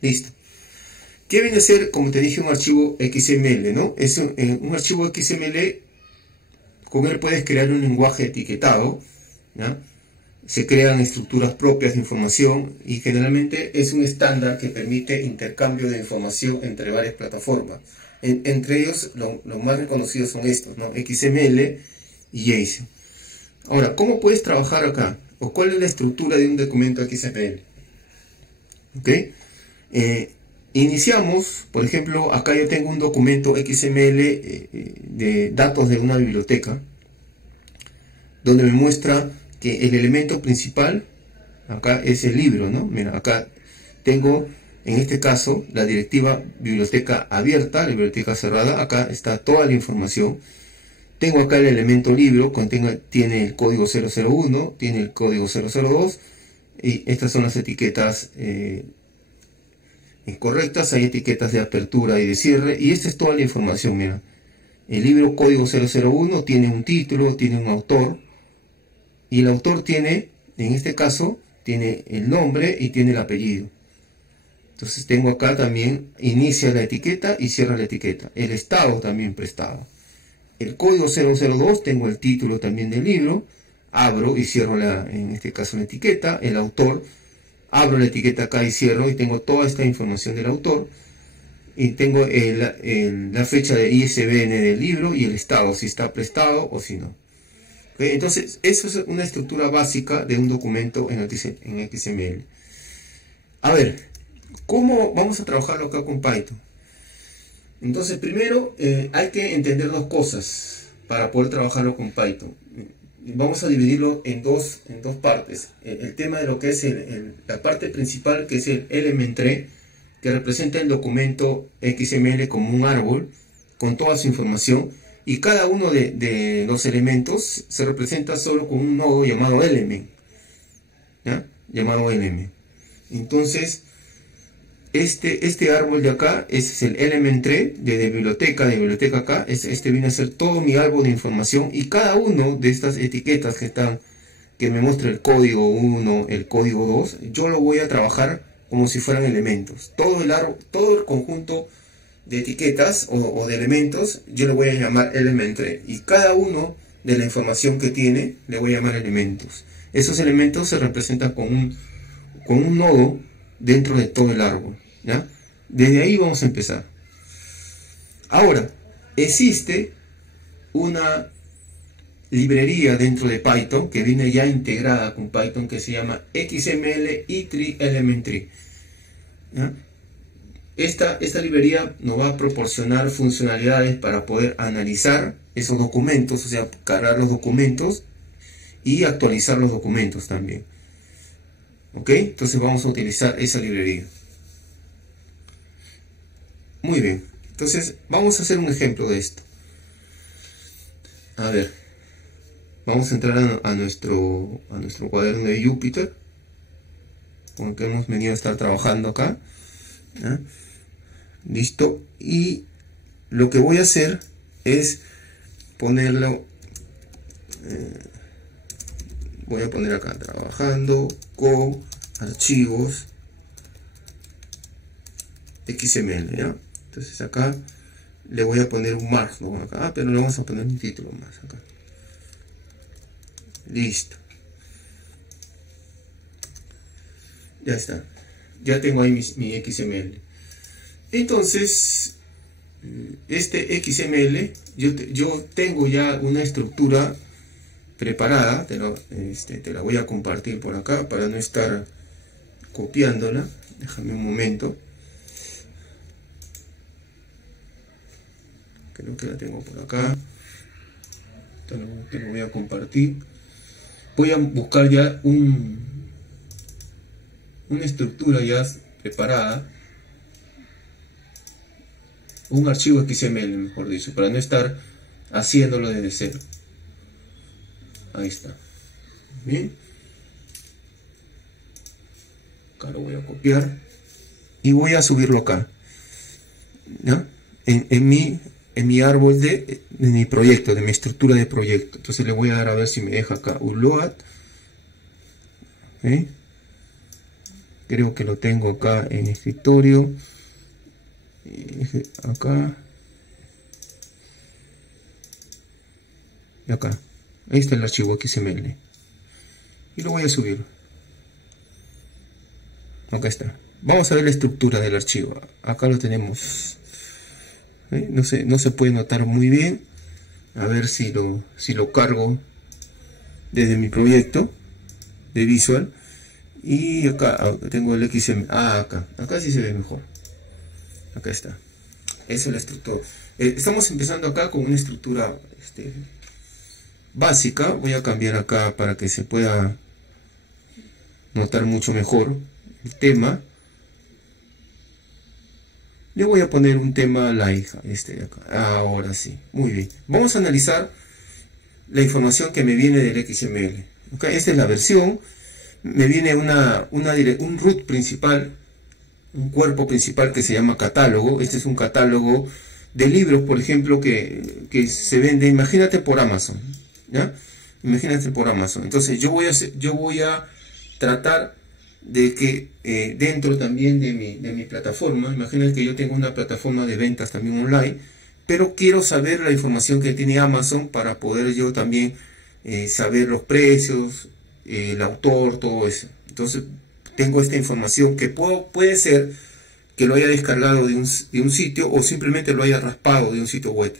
Listo. ¿Qué viene a ser, como te dije, un archivo XML, ¿no? Es un archivo XML, con él puedes crear un lenguaje etiquetado, ¿ya? Se crean estructuras propias de información y generalmente es un estándar que permite intercambio de información entre varias plataformas. Entre ellos, los más reconocidos son estos, ¿no? XML y JSON. Ahora, ¿cómo puedes trabajar acá? ¿O cuál es la estructura de un documento XML? ¿Ok? Iniciamos, por ejemplo, acá yo tengo un documento XML de datos de una biblioteca, donde me muestra que el elemento principal acá es el libro, ¿no? Mira, acá tengo, en este caso, la directiva biblioteca abierta, la biblioteca cerrada. Acá está toda la información. Tengo acá el elemento libro, tiene el código 001, tiene el código 002, y estas son las etiquetas incorrectas. Hay etiquetas de apertura y de cierre, y esta es toda la información. Mira, el libro código 001 tiene un título, tiene un autor, y el autor tiene, en este caso, tiene el nombre y tiene el apellido. Entonces tengo acá también, inicia la etiqueta y cierra la etiqueta. El estado también prestado. El código 002, tengo el título también del libro, abro y cierro en este caso la etiqueta. El autor, abro la etiqueta acá y cierro, y tengo toda esta información del autor. Y tengo la fecha de ISBN del libro y el estado, si está prestado o si no. Entonces, eso es una estructura básica de un documento en XML. A ver, ¿cómo vamos a trabajarlo acá con Python? Entonces, primero hay que entender dos cosas para poder trabajarlo con Python. Vamos a dividirlo en dos partes. El tema de lo que es la parte principal, que es el element tree, que representa el documento XML como un árbol con toda su información. Y cada uno de los elementos se representa solo con un nodo llamado element, ¿ya? Llamado element. Entonces, este árbol de acá, ese es el element tree de biblioteca acá. Este viene a ser todo mi árbol de información, y cada uno de estas etiquetas que me muestra el código 1, el código 2, yo lo voy a trabajar como si fueran elementos. Todo el conjunto de etiquetas o de elementos, yo le voy a llamar element tree, y cada uno de la información que tiene le voy a llamar elementos. Esos elementos se representan con un nodo dentro de todo el árbol, ¿ya? Desde ahí vamos a empezar. Ahora, existe una librería dentro de Python que viene ya integrada con Python, que se llama XML i3 Element Tree, ¿ya? Esta librería nos va a proporcionar funcionalidades para poder analizar esos documentos, o sea, cargar los documentos y actualizar los documentos también. ¿Ok? Entonces vamos a utilizar esa librería. Muy bien. Entonces vamos a hacer un ejemplo de esto. A ver. Vamos a entrar a nuestro cuaderno de Jupyter, con el que hemos venido a estar trabajando acá, ¿ya? Listo. Y lo que voy a hacer es ponerlo, voy a poner acá, trabajando con archivos XML, ¿ya? Entonces acá le voy a poner un margen acá, pero le vamos a poner un título más acá. Listo. Ya está. Ya tengo ahí mi XML. Entonces, este XML, yo tengo ya una estructura preparada. Te la voy a compartir por acá para no estar copiándola. Déjame un momento. Creo que la tengo por acá. Te lo voy a compartir. Voy a buscar ya una estructura ya preparada, un archivo XML, mejor dicho, para no estar haciéndolo desde cero. Ahí está. Bien. Acá lo voy a copiar y voy a subirlo acá, ¿ya? En mi árbol de mi proyecto, de mi estructura de proyecto. Entonces le voy a dar a ver si me deja acá upload. ¿Okay? Creo que lo tengo acá en escritorio. Acá. Y acá. Ahí está el archivo XML. Y lo voy a subir. Acá está. Vamos a ver la estructura del archivo. Acá lo tenemos. No se puede notar muy bien. A ver si lo cargo desde mi proyecto de Visual. Y acá tengo el XML. Acá sí se ve mejor. Acá está. Esa es la estructura. Estamos empezando acá con una estructura básica. Voy a cambiar acá para que se pueda notar mucho mejor el tema. Le voy a poner un tema live, de acá. Ahora sí, muy bien. Vamos a analizar la información que me viene del XML. ¿Okay? Esta es la versión. Me viene un root principal, un cuerpo principal que se llama catálogo. Este es un catálogo de libros, por ejemplo, que se vende, imagínate, por Amazon. ¿Ya? Imagínate por Amazon. Entonces yo voy a tratar de que dentro también de mi plataforma, imagínate que yo tengo una plataforma de ventas también online, pero quiero saber la información que tiene Amazon para poder yo también saber los precios, el autor, todo eso. Entonces tengo esta información que puede ser que lo haya descargado de un sitio o simplemente lo haya raspado de un sitio web.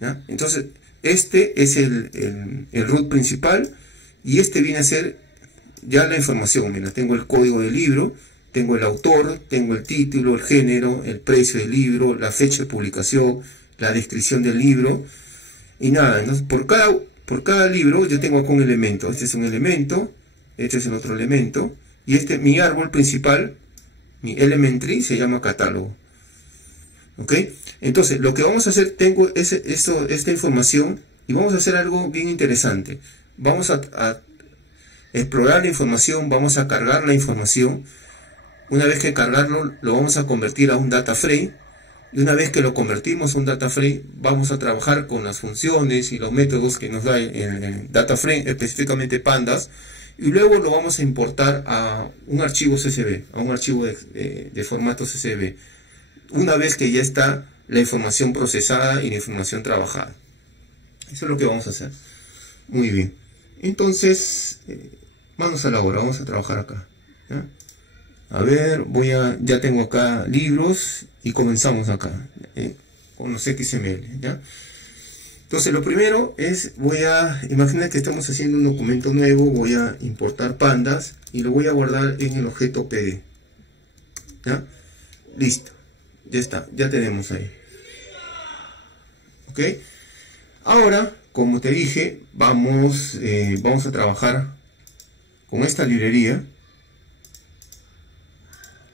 ¿Ya? Entonces este es el root principal y este viene a ser ya la información. Mira, tengo el código del libro, tengo el autor, tengo el título, el género, el precio del libro, la fecha de publicación, la descripción del libro y nada. Entonces por cada libro yo tengo acá un elemento. Este es un elemento, este es el otro elemento y mi árbol principal, mi element tree, se llama catálogo. ¿Ok? Entonces lo que vamos a hacer, tengo esta información y vamos a hacer algo bien interesante. Vamos a explorar la información, vamos a cargar la información. Una vez que cargarlo, lo vamos a convertir a un data frame. Y una vez que lo convertimos a un data frame, vamos a trabajar con las funciones y los métodos que nos da el data frame, específicamente pandas. Y luego lo vamos a importar a un archivo CSV, a un archivo de formato CSV. Una vez que ya está la información procesada y la información trabajada. Eso es lo que vamos a hacer. Muy bien. Entonces, vamos a la obra, vamos a trabajar acá. ¿Ya? A ver, ya tengo acá libros y comenzamos acá con los XML. ¿Ya? Entonces lo primero es, imaginar que estamos haciendo un documento nuevo, voy a importar pandas y lo voy a guardar en el objeto PD. ¿Ya? Listo, ya está, ya tenemos ahí. ¿Ok? Ahora, como te dije, vamos a trabajar con esta librería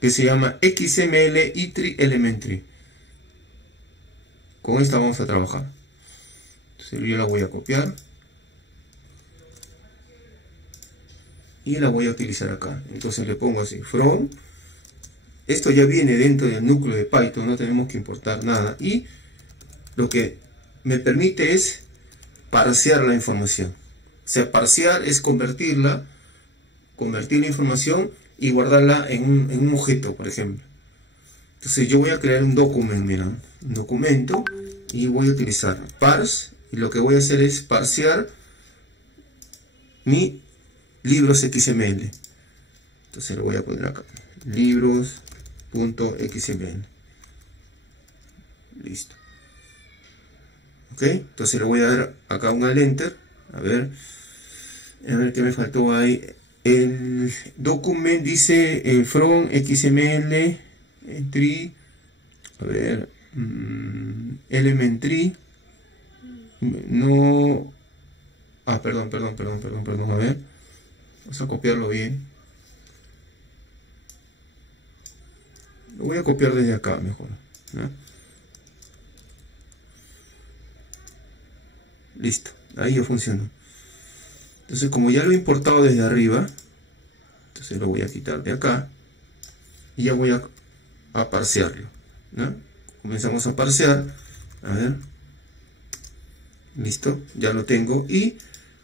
que se llama XML i3 Elementary. Con esta vamos a trabajar. Entonces yo la voy a copiar y la voy a utilizar acá. Entonces le pongo así, from. Esto ya viene dentro del núcleo de Python, no tenemos que importar nada. Y lo que me permite es parsear la información. O sea, parsear es convertir la información y guardarla en un objeto, por ejemplo. Entonces yo voy a crear un documento, mira, un documento, y voy a utilizar parse, y lo que voy a hacer es parsear mi libros XML. Entonces lo voy a poner acá, libros.xml. Listo. Ok, entonces le voy a dar acá un al enter. A ver qué me faltó ahí. El document dice from XML tree, a ver, element tree, no, perdón, a ver, vamos a copiarlo bien. Lo voy a copiar desde acá mejor, ¿no? Listo, ahí ya funcionó. Entonces, como ya lo he importado desde arriba, entonces lo voy a quitar de acá y ya voy a parsearlo, ¿no? Comenzamos a parsear. A ver, listo, ya lo tengo. Y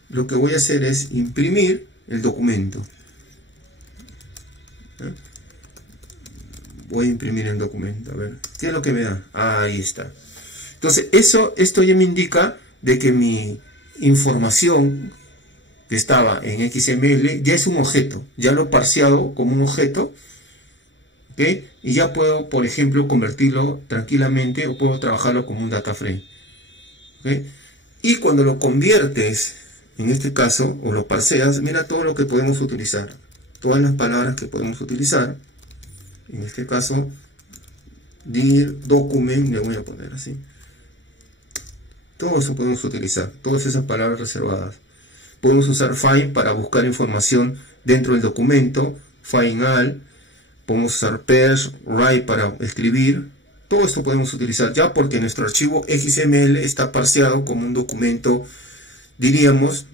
lo que voy a hacer es imprimir el documento, ¿no? Voy a imprimir el documento, a ver, ¿qué es lo que me da? Ahí está. Entonces, esto ya me indica de que mi información que estaba en XML ya es un objeto, ya lo he parseado como un objeto, ¿ok? Y ya puedo, por ejemplo, convertirlo tranquilamente o puedo trabajarlo como un data frame, ¿ok? Y cuando lo conviertes, en este caso, o lo parseas, mira todo lo que podemos utilizar, todas las palabras que podemos utilizar. En este caso, dir document, le voy a poner así. Todo eso podemos utilizar, todas esas palabras reservadas. Podemos usar find para buscar información dentro del documento, find all. Podemos usar parse, write para escribir. Todo esto podemos utilizar ya porque nuestro archivo XML está parseado como un documento, diríamos,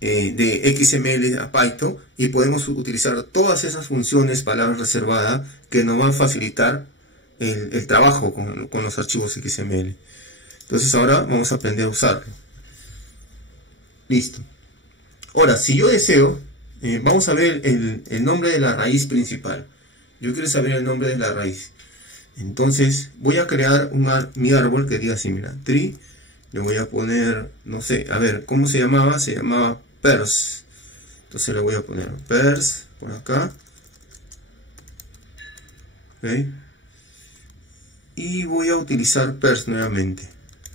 de XML a Python, y podemos utilizar todas esas funciones, palabras reservadas, que nos van a facilitar el trabajo con los archivos XML. Entonces ahora vamos a aprender a usarlo. Listo. Ahora, si yo deseo, vamos a ver el nombre de la raíz principal. Yo quiero saber el nombre de la raíz. Entonces voy a crear mi árbol que diga así, mira, tree. Le voy a poner, no sé, a ver, ¿cómo se llamaba? Se llamaba Pers. Entonces le voy a poner Pers por acá. ¿Okay? Y voy a utilizar Pers nuevamente.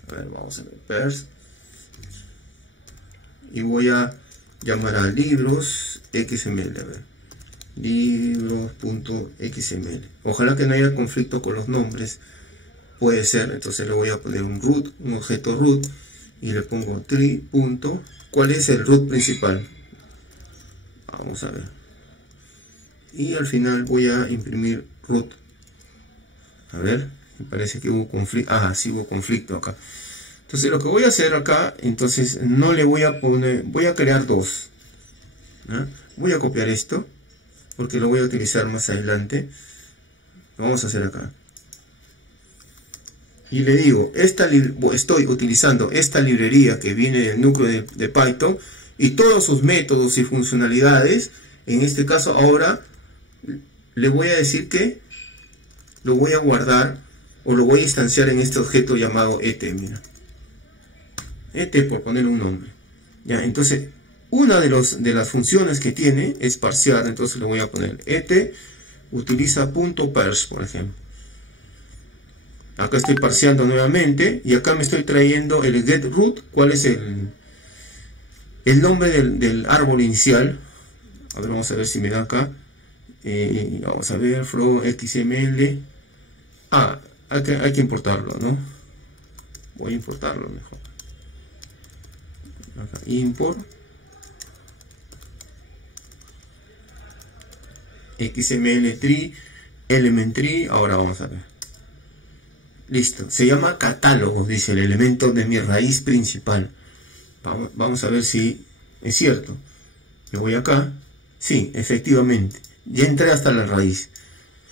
A ver, vamos a ver, Pers. Y voy a llamar a libros XML, a ver. Libros.xml. Ojalá que no haya conflicto con los nombres. Puede ser, entonces le voy a poner un root, un objeto root, y le pongo tree. ¿Cuál es el root principal? Vamos a ver. Y al final voy a imprimir root. A ver, me parece que hubo conflicto. Ah, sí hubo conflicto acá. Entonces lo que voy a hacer acá, entonces no le voy a poner, voy a crear dos. ¿No? Voy a copiar esto, porque lo voy a utilizar más adelante. Lo vamos a hacer acá. Y le digo, estoy utilizando esta librería que viene del núcleo de Python y todos sus métodos y funcionalidades. En este caso ahora le voy a decir que lo voy a guardar o lo voy a instanciar en este objeto llamado et. Mira, et por ponerle un nombre. Ya, entonces una de las funciones que tiene es parsear. Entonces le voy a poner et utiliza .parse, por ejemplo. Acá estoy parseando nuevamente y acá me estoy trayendo el getRoot. ¿Cuál es el nombre del árbol inicial? A ver, vamos a ver si me da acá. Vamos a ver, from XML. Ah, hay que importarlo, ¿no? Voy a importarlo mejor. Acá, import XML tree, element tree. Ahora vamos a ver. Listo, se llama catálogo, dice el elemento de mi raíz principal. Vamos a ver si es cierto. Me voy acá. Sí, efectivamente. Ya entré hasta la raíz.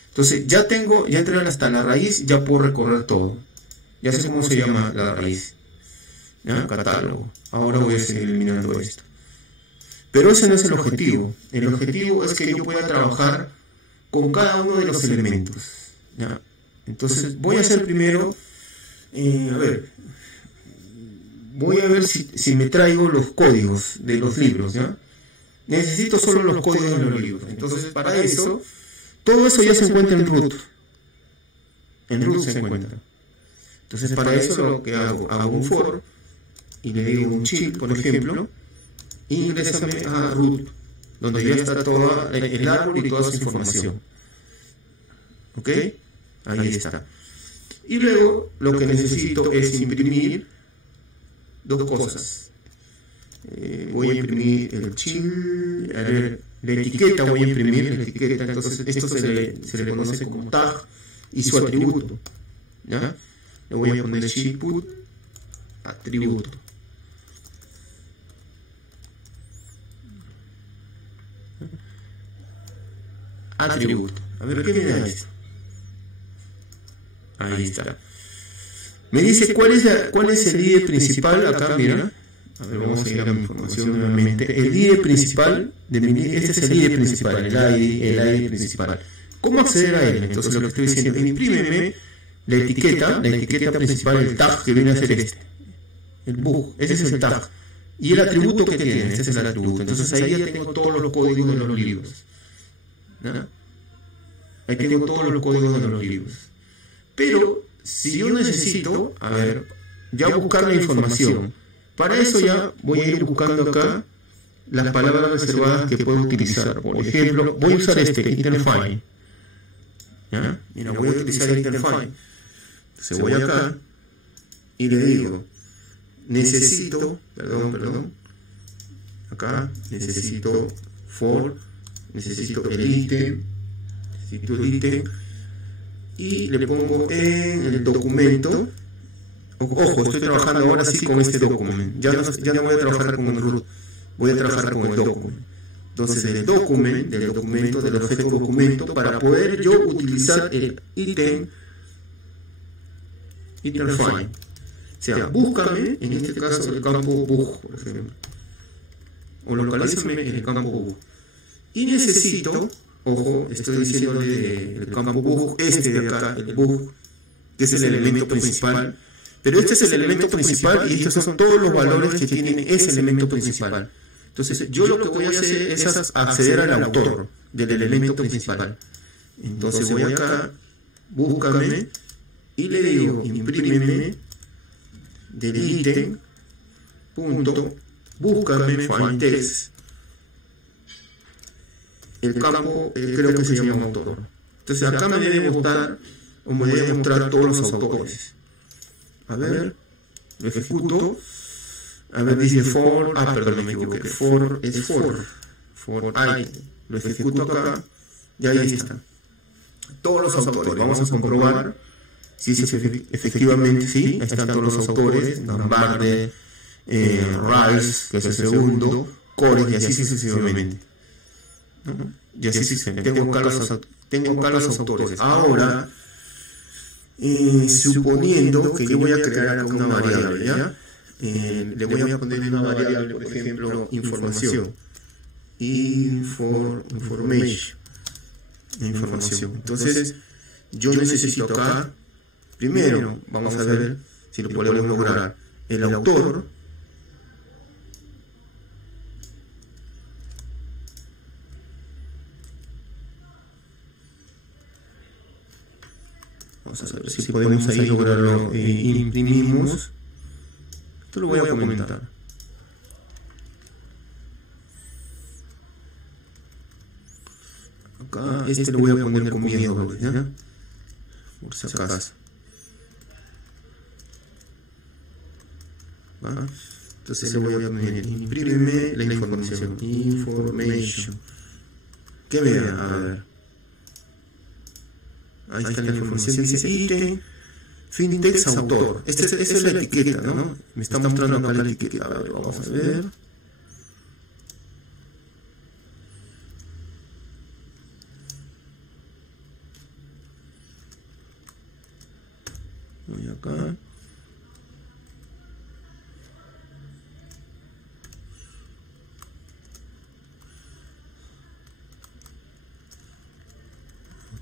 Entonces ya entré hasta la raíz, ya puedo recorrer todo. Ya sé cómo se llama la raíz. ¿Ya? Catálogo. Ahora voy a seguir eliminando esto. Pero ese no es el objetivo. El objetivo es que yo pueda trabajar con cada uno de los elementos. ¿Ya? Entonces voy a hacer primero, voy a ver si me traigo los códigos de los libros, ¿ya? Necesito solo los códigos de los libros. Entonces para eso, todo eso ya se encuentra en root. En root se encuentra. Entonces para eso lo que hago un for y le digo un chill, por ejemplo, y ingrésame a root, donde ya está todo el árbol y toda su información. ¿Ok? Ahí está. Y luego lo que necesito es imprimir dos cosas. Voy a imprimir el chill, a ver, la etiqueta voy a imprimir, la etiqueta, entonces esto se le conoce como tag y su atributo. ¿Ya? Le voy a poner shiput atributo. Atributo. A ver, ¿qué me da esto? Ahí está. Me dice cuál es el IDE principal acá, mira. A ver, vamos a ir a mi información nuevamente. El IDE principal, este es el IDE principal, el ID principal. ¿Cómo acceder a él? Entonces lo que estoy diciendo, imprímeme la etiqueta principal, el tag que viene a ser este. El book, ese es el tag. Y el atributo que tiene, este es el atributo. Entonces ahí ya tengo todos los códigos de los libros. ¿No? Ahí tengo todos los códigos de los libros. Pero si yo necesito, a ver, ya buscar la información, para eso ya voy a ir buscando acá las palabras reservadas que puedo utilizar. Por ejemplo, voy a usar interfind. ¿Ya? Mira, voy a utilizar interfind. Entonces voy acá y le digo, necesito, acá necesito for, necesito el ítem, y le pongo en el documento. Ojo, estoy trabajando ahora sí con este documento. Ya no voy a trabajar con el root, voy a trabajar con el documento. Entonces, del documento, del objeto documento, para poder yo utilizar el ítem interfind. O sea, búscame, en este caso, el campo book, por ejemplo. O localízame en el campo book. Y necesito, ojo, estoy diciéndole el campo book, este de acá, el book, que es el elemento principal. Pero este es el elemento principal y estos son todos los valores que tienen ese elemento principal. Entonces, yo lo que voy a hacer es acceder al autor del elemento principal. Entonces voy acá, búscame, y le digo, imprímeme del ítem, punto, búscame, find text, el campo, creo que se llama autor. Entonces acá me debe mostrar, o me debe mostrar todos los autores. A ver, lo ejecuto. A ver, dice for, perdón, me equivoqué. For es for item. Lo ejecuto acá y ahí está. Todos los autores. Vamos a comprobar si es efectivamente sí. Ahí están todos los autores. Nambarde, Rice, que es el segundo, Core y así sucesivamente. Y así sucesivamente. Tengo acá los autores. Ahora, suponiendo que yo voy a crear acá una variable, ¿ya? Le voy a poner una variable, por ejemplo, información. Information. Entonces, yo necesito acá, primero, vamos a ver si lo podemos lograr. El autor, vamos a ver si podemos ahí lograrlo. Imprimimos. Esto lo voy a comentar. Acá, este lo voy a poner con miedo, ¿ya? Por si acaso. Entonces le voy a poner, imprímeme la información. Information. ¿Qué me da? A ver. Ahí está la información, dice ítem, fintex autor. Esta es la etiqueta, ¿no? Me está mostrando acá la etiqueta. A ver, vamos a ver. Voy acá.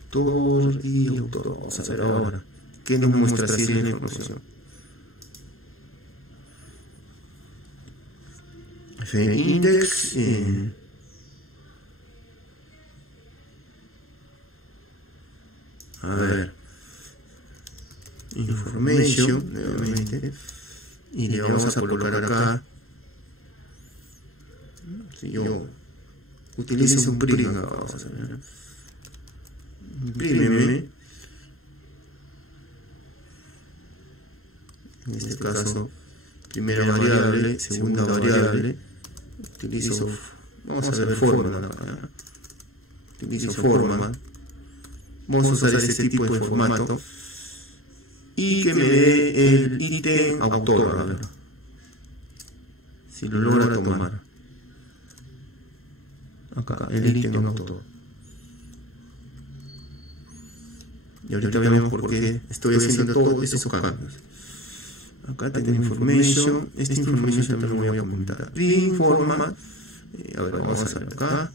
Autor y autor. Vamos a ver ahora qué nos muestra así la información. Index. A ver. Information, nuevamente. Y le vamos a colocar acá. Si yo utilizo un print acá, vamos a ver. Imprímeme. En este caso, primera variable, segunda variable. Utilizo, vamos a ver format acá. Utilizo format. Vamos a usar este tipo de formato. Y que me dé el ítem autor, a ver. Si lo logra tomar. Acá, el ítem autor. Y ahorita vemos por qué estoy haciendo todos esos cambios. Acá tengo information. Esta information también lo voy a comentar. Print format. A ver, vamos a hacer acá.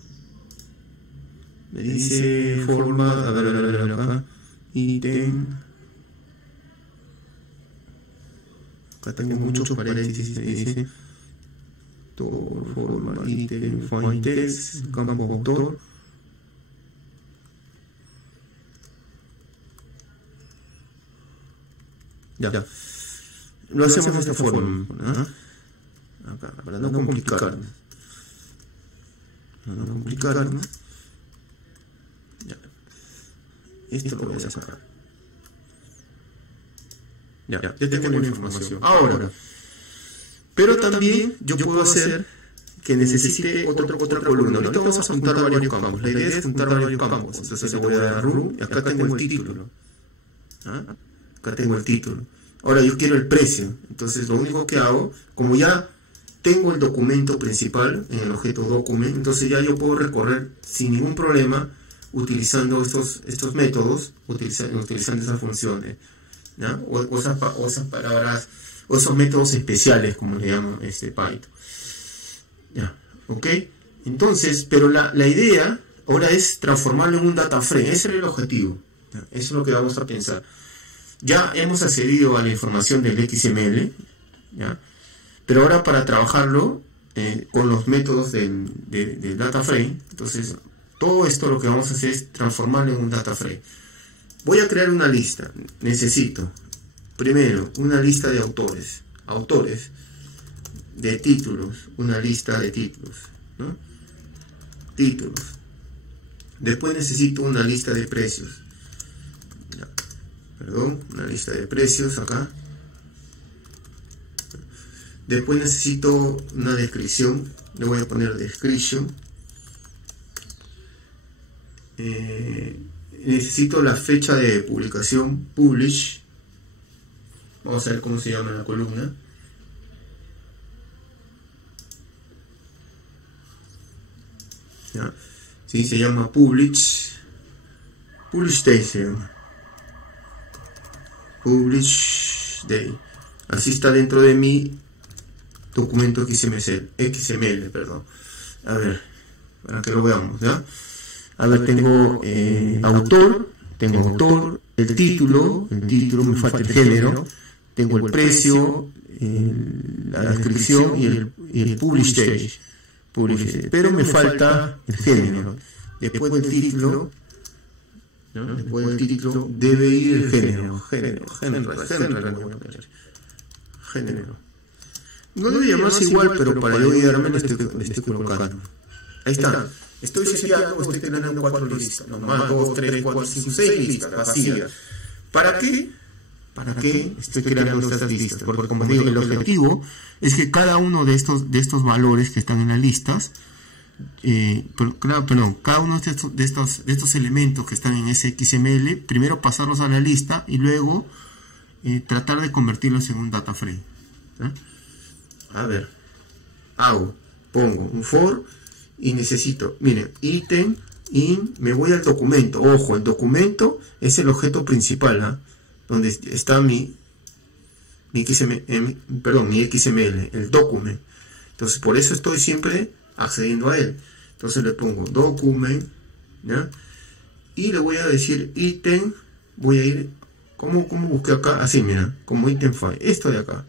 Me dice forma, a ver, acá, ítem. Acá tengo muchos paréntesis, me dice. Forma, ítem, find text, campo autor. Ya. Lo hacemos de esta forma, ¿no? Acá, para no complicarnos. No complicarnos. Ya. Esto lo voy a sacar. Ya tengo la información. Ahora, pero también yo puedo hacer que necesite otra columna. Ahorita vamos a juntar varios campos. La idea es juntar varios campos. Entonces le voy a dar room y acá tengo el título. ¿Ah? Acá tengo el título. Ahora yo quiero el precio. Entonces lo único que hago, como ya tengo el documento principal en el objeto document, entonces ya yo puedo recorrer sin ningún problema utilizando estos métodos, utilizando esas funciones, ¿ya? O esas palabras, o esos métodos especiales, como le llaman Python. ¿Ya? ¿Ok? Entonces, pero la idea ahora es transformarlo en un data frame. Ese es el objetivo. ¿Ya? Eso es lo que vamos a pensar. Ya hemos accedido a la información del XML, ¿ya? Pero ahora para trabajarlo con los métodos del data frame, entonces todo esto lo que vamos a hacer es transformarlo en un data frame. Voy a crear una lista. Necesito primero una lista de autores, de títulos, una lista de títulos, ¿no? Títulos. Después necesito una lista de precios. Ya. Perdón, una lista de precios acá. Después necesito una descripción. Le voy a poner description. Necesito la fecha de publicación, publish. Vamos a ver cómo se llama la columna. ¿Ya? Sí, se llama publish day se llama. Publish day. Así está dentro de mi documento XML, perdón. A ver, para que lo veamos, ¿ya? A ver, tengo autor, el título me falta el género, tengo el precio, la descripción y el publish stage. Pero me falta el género. Después del título, ¿no? Después del título debe ir el género. No debe llamarse igual, pero para yo guiarme le estoy colocando. Ahí está. Estoy seteando, estoy creando 4 listas. Nomás 2, 3, 4, 5, 6 listas vacías. ¿Para qué? ¿Para qué estoy creando estas listas? Porque como digo, el objetivo es que cada uno de estos valores que están en las listas, cada uno de estos elementos que están en ese XML, primero pasarlos a la lista y luego tratar de convertirlos en un data frame. A ver, pongo un for y necesito, miren, ítem, me voy al documento. Ojo, el documento es el objeto principal, donde está mi XML, el document. Entonces por eso estoy siempre accediendo a él. Entonces le pongo document, ¿ya? Y le voy a decir ítem, voy a ir, ¿cómo busqué acá? Así, mira, como ítem file, esto de acá.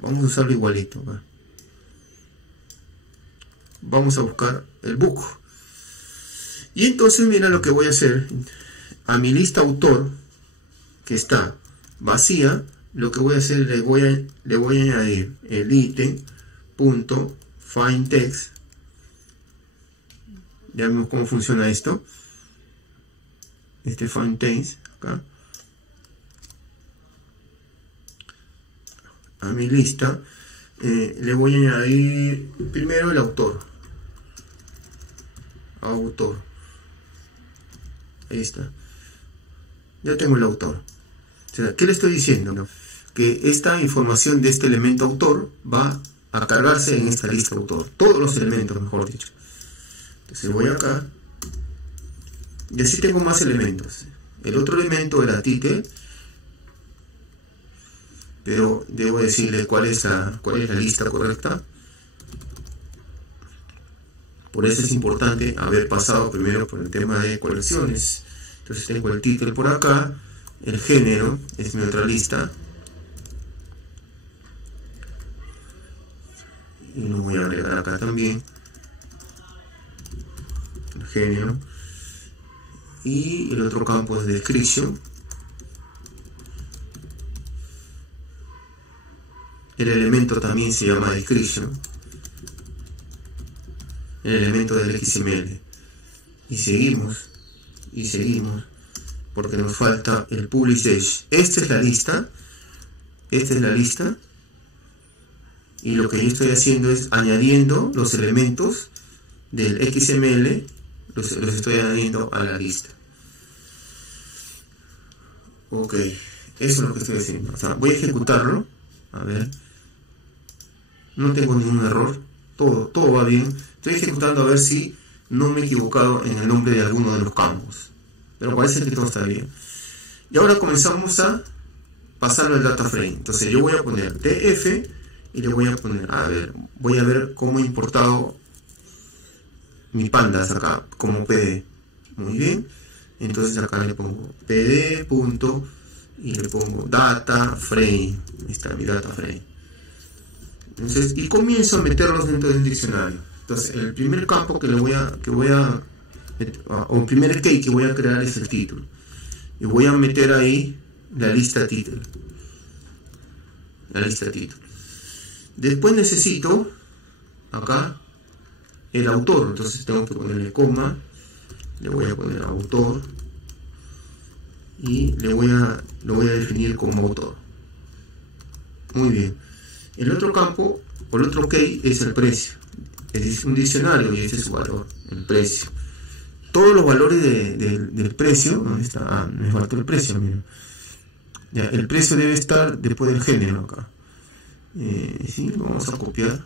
Vamos a usarlo igualito acá. Vamos a buscar el book. Y entonces mira lo que voy a hacer. A mi lista autor, que está vacía, lo que voy a hacer, le voy a añadir el item.findText. Ya vemos cómo funciona esto. Este findText acá. A mi lista le voy a añadir primero el autor. Ahí está. Ya tengo el autor. O sea, ¿qué le estoy diciendo? Que esta información de este elemento autor va a cargarse en esta lista autor. Todos los elementos, mejor dicho. Entonces voy acá. Y así tengo más elementos. El otro elemento era title. Pero debo decirle cuál es la lista correcta. Por eso es importante haber pasado primero por el tema de colecciones. Entonces tengo el título por acá, el género es mi otra lista. Y lo voy a agregar acá también. El género. Y el otro campo es description. El elemento también se llama description. El elemento del XML. Y seguimos. Y seguimos. Porque nos falta el publish date. Esta es la lista. Esta es la lista. Y lo que yo estoy haciendo es añadiendo los elementos del XML. Los estoy añadiendo a la lista. Ok. Eso es lo que estoy haciendo. O sea, voy a ejecutarlo. A ver. No tengo ningún error. Todo va bien. Estoy ejecutando a ver si no me he equivocado en el nombre de alguno de los campos. Pero parece que todo está bien. Y ahora comenzamos a pasarlo al data frame. Entonces yo voy a poner df y le voy a poner, a ver, voy a ver cómo he importado mi pandas acá como pd. Muy bien. Entonces acá le pongo pd punto y le pongo data frame. Ahí está mi data frame. Entonces, y comienzo a meterlos dentro del diccionario. Entonces, el primer campo que voy a o el primer key que voy a crear es el título. Y voy a meter ahí la lista título. La lista título. Después necesito acá el autor. Entonces tengo que ponerle coma. Le voy a poner autor. Y lo voy a definir como autor. Muy bien. El otro campo, o el otro key, es el precio. Es un diccionario y ese es su valor, el precio. Todos los valores del precio, ¿dónde está? Ah, me faltó el precio, mira. Ya, el precio debe estar después del género acá. Sí, lo vamos a copiar.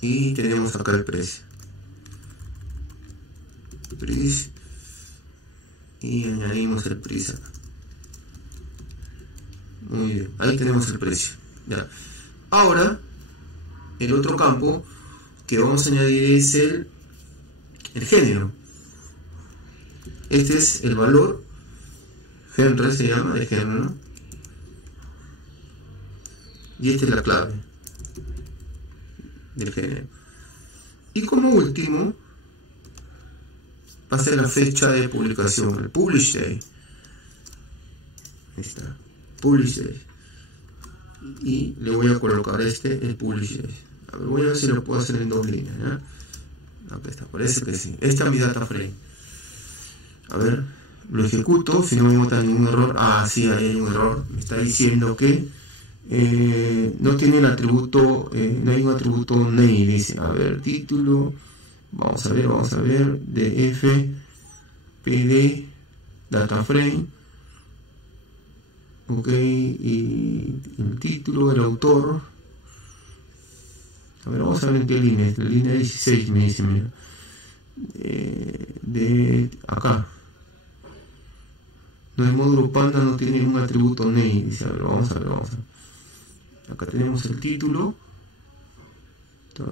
Y tenemos acá el precio. Price. Y añadimos el price acá. Muy bien, ahí tenemos el precio. Ya. Ahora, el otro campo que vamos a añadir es el género. Este es el valor. Genre se llama, de género, ¿no? Y esta es la clave del género. Y como último, va a ser la fecha de publicación, el publish day. Ahí está. Publish day. Y le voy a colocar el publish day. A ver, voy a ver si lo puedo hacer en dos líneas, ¿ya? Acá está, parece que sí. Esta es mi data frame. A ver, lo ejecuto, si no me bota ningún error. Ah, sí, ahí hay un error. Me está diciendo que no tiene el atributo, no hay un atributo name, dice. A ver, título. Vamos a ver. Df pd data frame. Ok, y el título, el autor. A ver, vamos a ver en qué línea. La línea 16 me dice, mira. De acá. No, el módulo panda no tiene un atributo name. Dice, a ver, vamos a ver. Acá tenemos el título,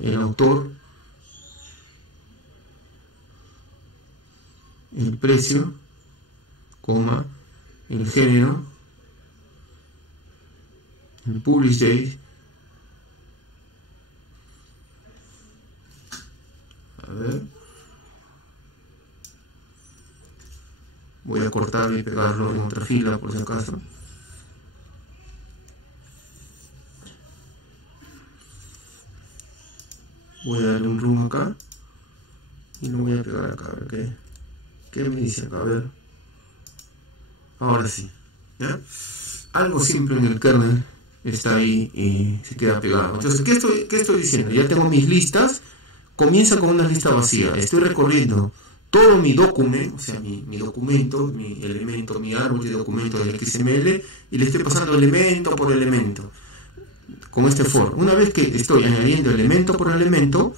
el autor, el precio, coma, el género, el publish date. A ver, voy a cortarlo y pegarlo en otra fila por si acaso. Voy a darle un zoom acá y lo voy a pegar acá, a ver qué me dice acá, a ver. Ahora sí, ¿ya? Algo simple en el kernel está ahí y se queda pegado. Entonces, ¿qué estoy diciendo? Ya tengo mis listas. Comienza con una lista vacía. Estoy recorriendo todo mi documento, o sea, mi documento, mi elemento, mi árbol de documento del XML, y le estoy pasando elemento por elemento con este for. Una vez que estoy añadiendo elemento por elemento,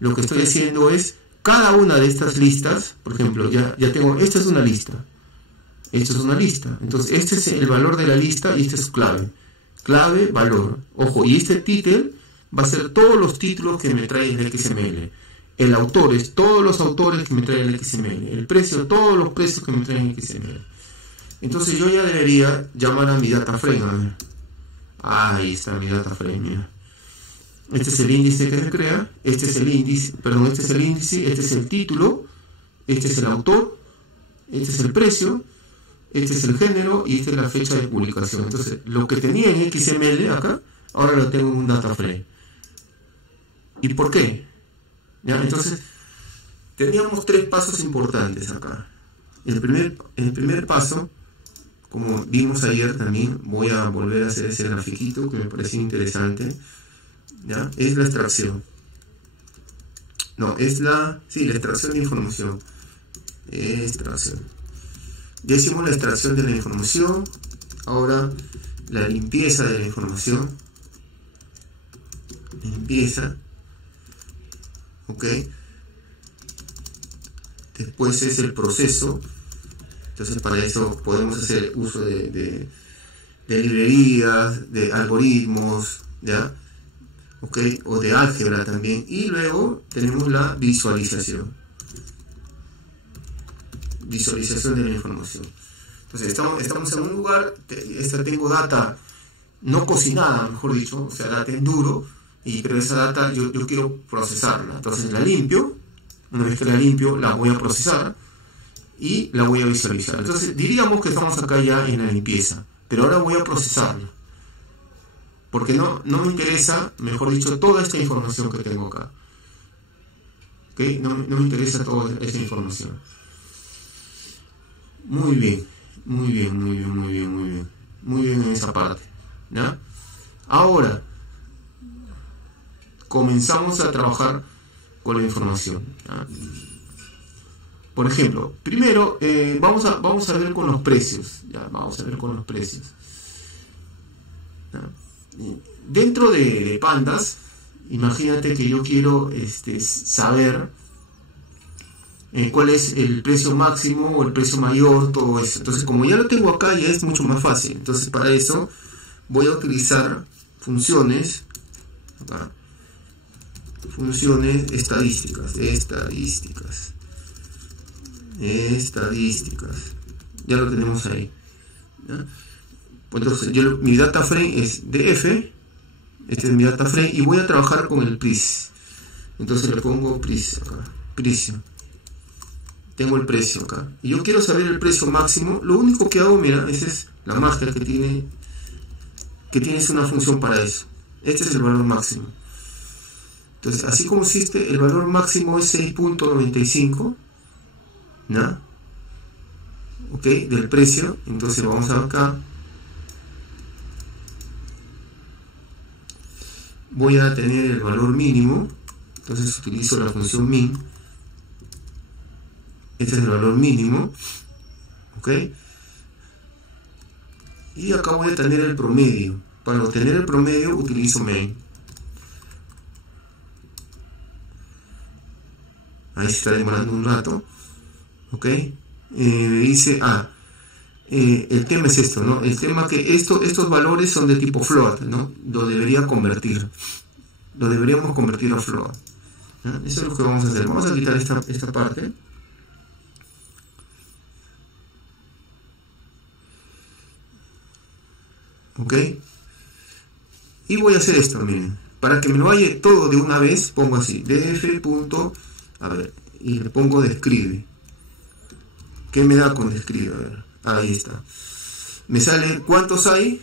lo que estoy haciendo es cada una de estas listas. Por ejemplo, ya tengo, esta es una lista, esta es una lista, entonces este es el valor de la lista y este es clave, valor, ojo, y este title va a ser todos los títulos que me trae el XML. El autor es todos los autores que me trae el XML. El precio, todos los precios que me traen el XML. Entonces yo ya debería llamar a mi data frame. A ver. Ahí está mi data frame, mira. Este es el índice que se crea, este es el índice, este es el título, este es el autor, este es el precio, este es el género y esta es la fecha de publicación. Entonces, lo que tenía en XML acá, ahora lo tengo en un data frame. ¿Y por qué? ¿Ya? Entonces, teníamos tres pasos importantes acá. El primer paso, como vimos ayer también, voy a volver a hacer ese grafiquito que me pareció interesante. ¿Ya? Es la extracción. No, es la extracción de información. Extracción. Ya hicimos la extracción de la información. Ahora la limpieza de la información. Limpieza. Ok. Después es el proceso. Entonces para eso podemos hacer uso de librerías, de algoritmos, ¿ya? Okay, o de álgebra también, y luego tenemos la visualización de la información. Entonces estamos en un lugar, tengo data no cocinada, mejor dicho, o sea, data en duro, pero esa data yo quiero procesarla. Entonces la limpio, una vez que la limpio la voy a procesar y la voy a visualizar. Entonces diríamos que estamos acá ya en la limpieza, pero ahora voy a procesarla. Porque no me interesa, mejor dicho, toda esta información que tengo acá. ¿Okay? No me interesa toda esta información. Muy bien en esa parte. ¿Ya? Ahora, comenzamos a trabajar con la información. ¿Ya? Por ejemplo, primero vamos a ver con los precios. ¿Ya? Vamos a ver con los precios. ¿Ya? Dentro de Pandas, imagínate que yo quiero saber cuál es el precio máximo o el precio mayor, todo eso. Entonces, como ya lo tengo acá, ya es mucho más fácil. Entonces, para eso voy a utilizar funciones, acá, funciones estadísticas. Ya lo tenemos ahí, ¿ya? Entonces mi data frame es df, este es mi data frame, y voy a trabajar con el price. Entonces le pongo price acá, precio. Tengo el precio acá y yo quiero saber el precio máximo. Lo único que hago, mira, esa es la magia que tienes una función para eso. Este es el valor máximo. Entonces, así como existe, el valor máximo es 6.95, ¿no? Ok, del precio. Entonces vamos acá. Voy a tener el valor mínimo, entonces utilizo la función min. Este es el valor mínimo, ok, y acá voy a tener el promedio. Para obtener el promedio utilizo main. Ahí se está demorando un rato, ok. Dice el tema es esto, ¿no? El tema que estos valores son de tipo float, ¿no? Lo deberíamos convertir a float, ¿no? Eso es lo que vamos a hacer. Vamos a quitar esta parte. Ok. Y voy a hacer esto, miren. Para que me lo vaya todo de una vez, pongo así, df. A ver, y le pongo describe. ¿Qué me da con describe? A ver, ahí está. Me sale cuántos hay,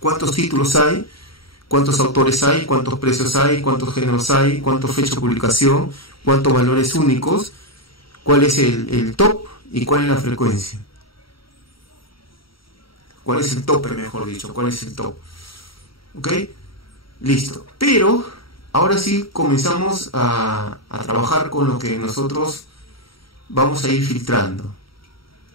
cuántos títulos hay, cuántos autores hay, cuántos precios hay, cuántos géneros hay, cuántos fechas de publicación, cuántos valores únicos, cuál es el top y cuál es la frecuencia. ¿Cuál es el top, mejor dicho? ¿Cuál es el top? ¿Ok? Listo. Pero ahora sí comenzamos a trabajar con lo que nosotros vamos a ir filtrando.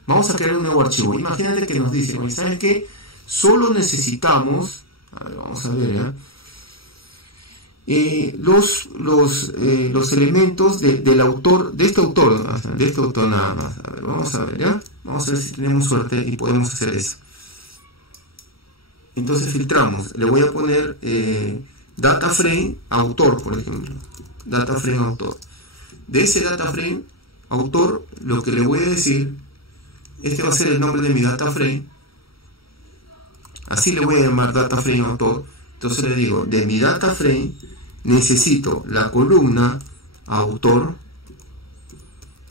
Vamos a crear un nuevo archivo. Imagínate que nos dice, ¿saben qué? Solo necesitamos, a ver, vamos a ver, ¿ya? Los elementos del autor, de este autor nada más. A ver, vamos a ver, ¿ya? Vamos a ver si tenemos suerte y podemos hacer eso. Entonces filtramos. Le voy a poner data frame autor, por ejemplo, data frame autor. De ese data frame autor, lo que le voy a decir, este va a ser el nombre de mi data frame, así le voy a llamar data frame autor. Entonces le digo, de mi data frame necesito la columna autor,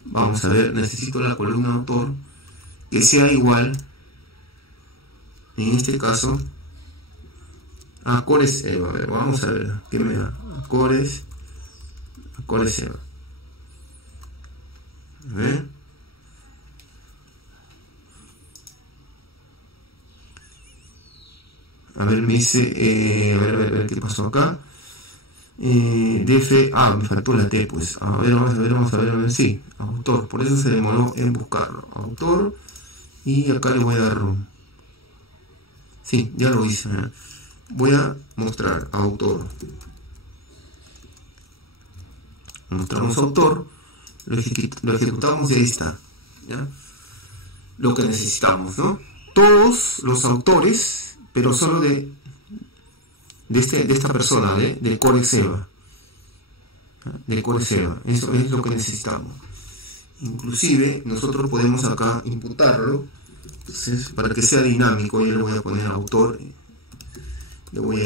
vamos a ver, necesito la columna autor que sea igual, en este caso, a Cores Eva. A ver, vamos a ver, ¿qué me da? A Cores Eva. A ver. A ver, me dice, a ver, ¿qué pasó acá? DF, me faltó la T, pues. Vamos a ver, sí, autor, por eso se demoró en buscarlo. Autor, y acá le voy a dar ROM. Sí, ya lo hice. Voy a mostrar autor. Mostramos autor, lo ejecutamos y ahí está, ¿ya? Lo que necesitamos, ¿no? Todos los autores, pero solo de esta persona, de Cores Eva. De Cores Eva. Eso es lo que necesitamos. Inclusive nosotros podemos acá imputarlo. Entonces, para que sea dinámico, yo le voy a poner autor. Le voy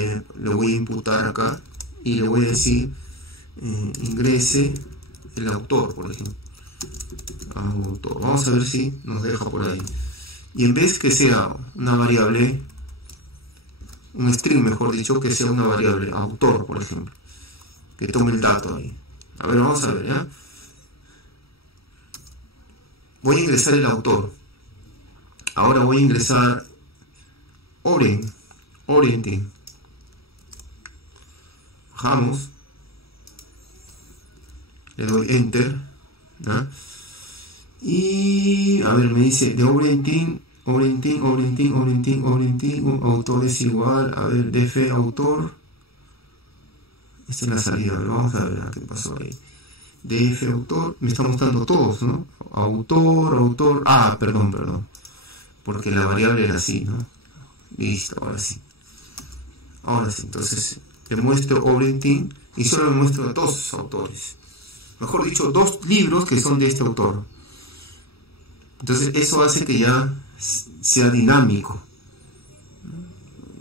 a imputar acá y le voy a decir ingrese el autor, por ejemplo. Autor. Vamos a ver si nos deja por ahí. Y en vez que sea una variable, un string, mejor dicho, que sea una variable autor, por ejemplo, que tome el dato ahí. A ver, vamos a ver, ¿ya? Voy a ingresar el autor. Ahora voy a ingresar orienting. Bajamos, le doy enter, ¿no? Y a ver, me dice de orienting, autor es igual, a ver, df autor, esta es la salida. A ver, vamos a ver qué pasó ahí. Df autor, me está mostrando todos, ¿no? Autor, perdón, porque la variable era así, ¿no? Listo, ahora sí, entonces le muestro orienting y solo le muestro a todos sus autores, mejor dicho, 2 libros que son de este autor. Entonces eso hace que ya sea dinámico.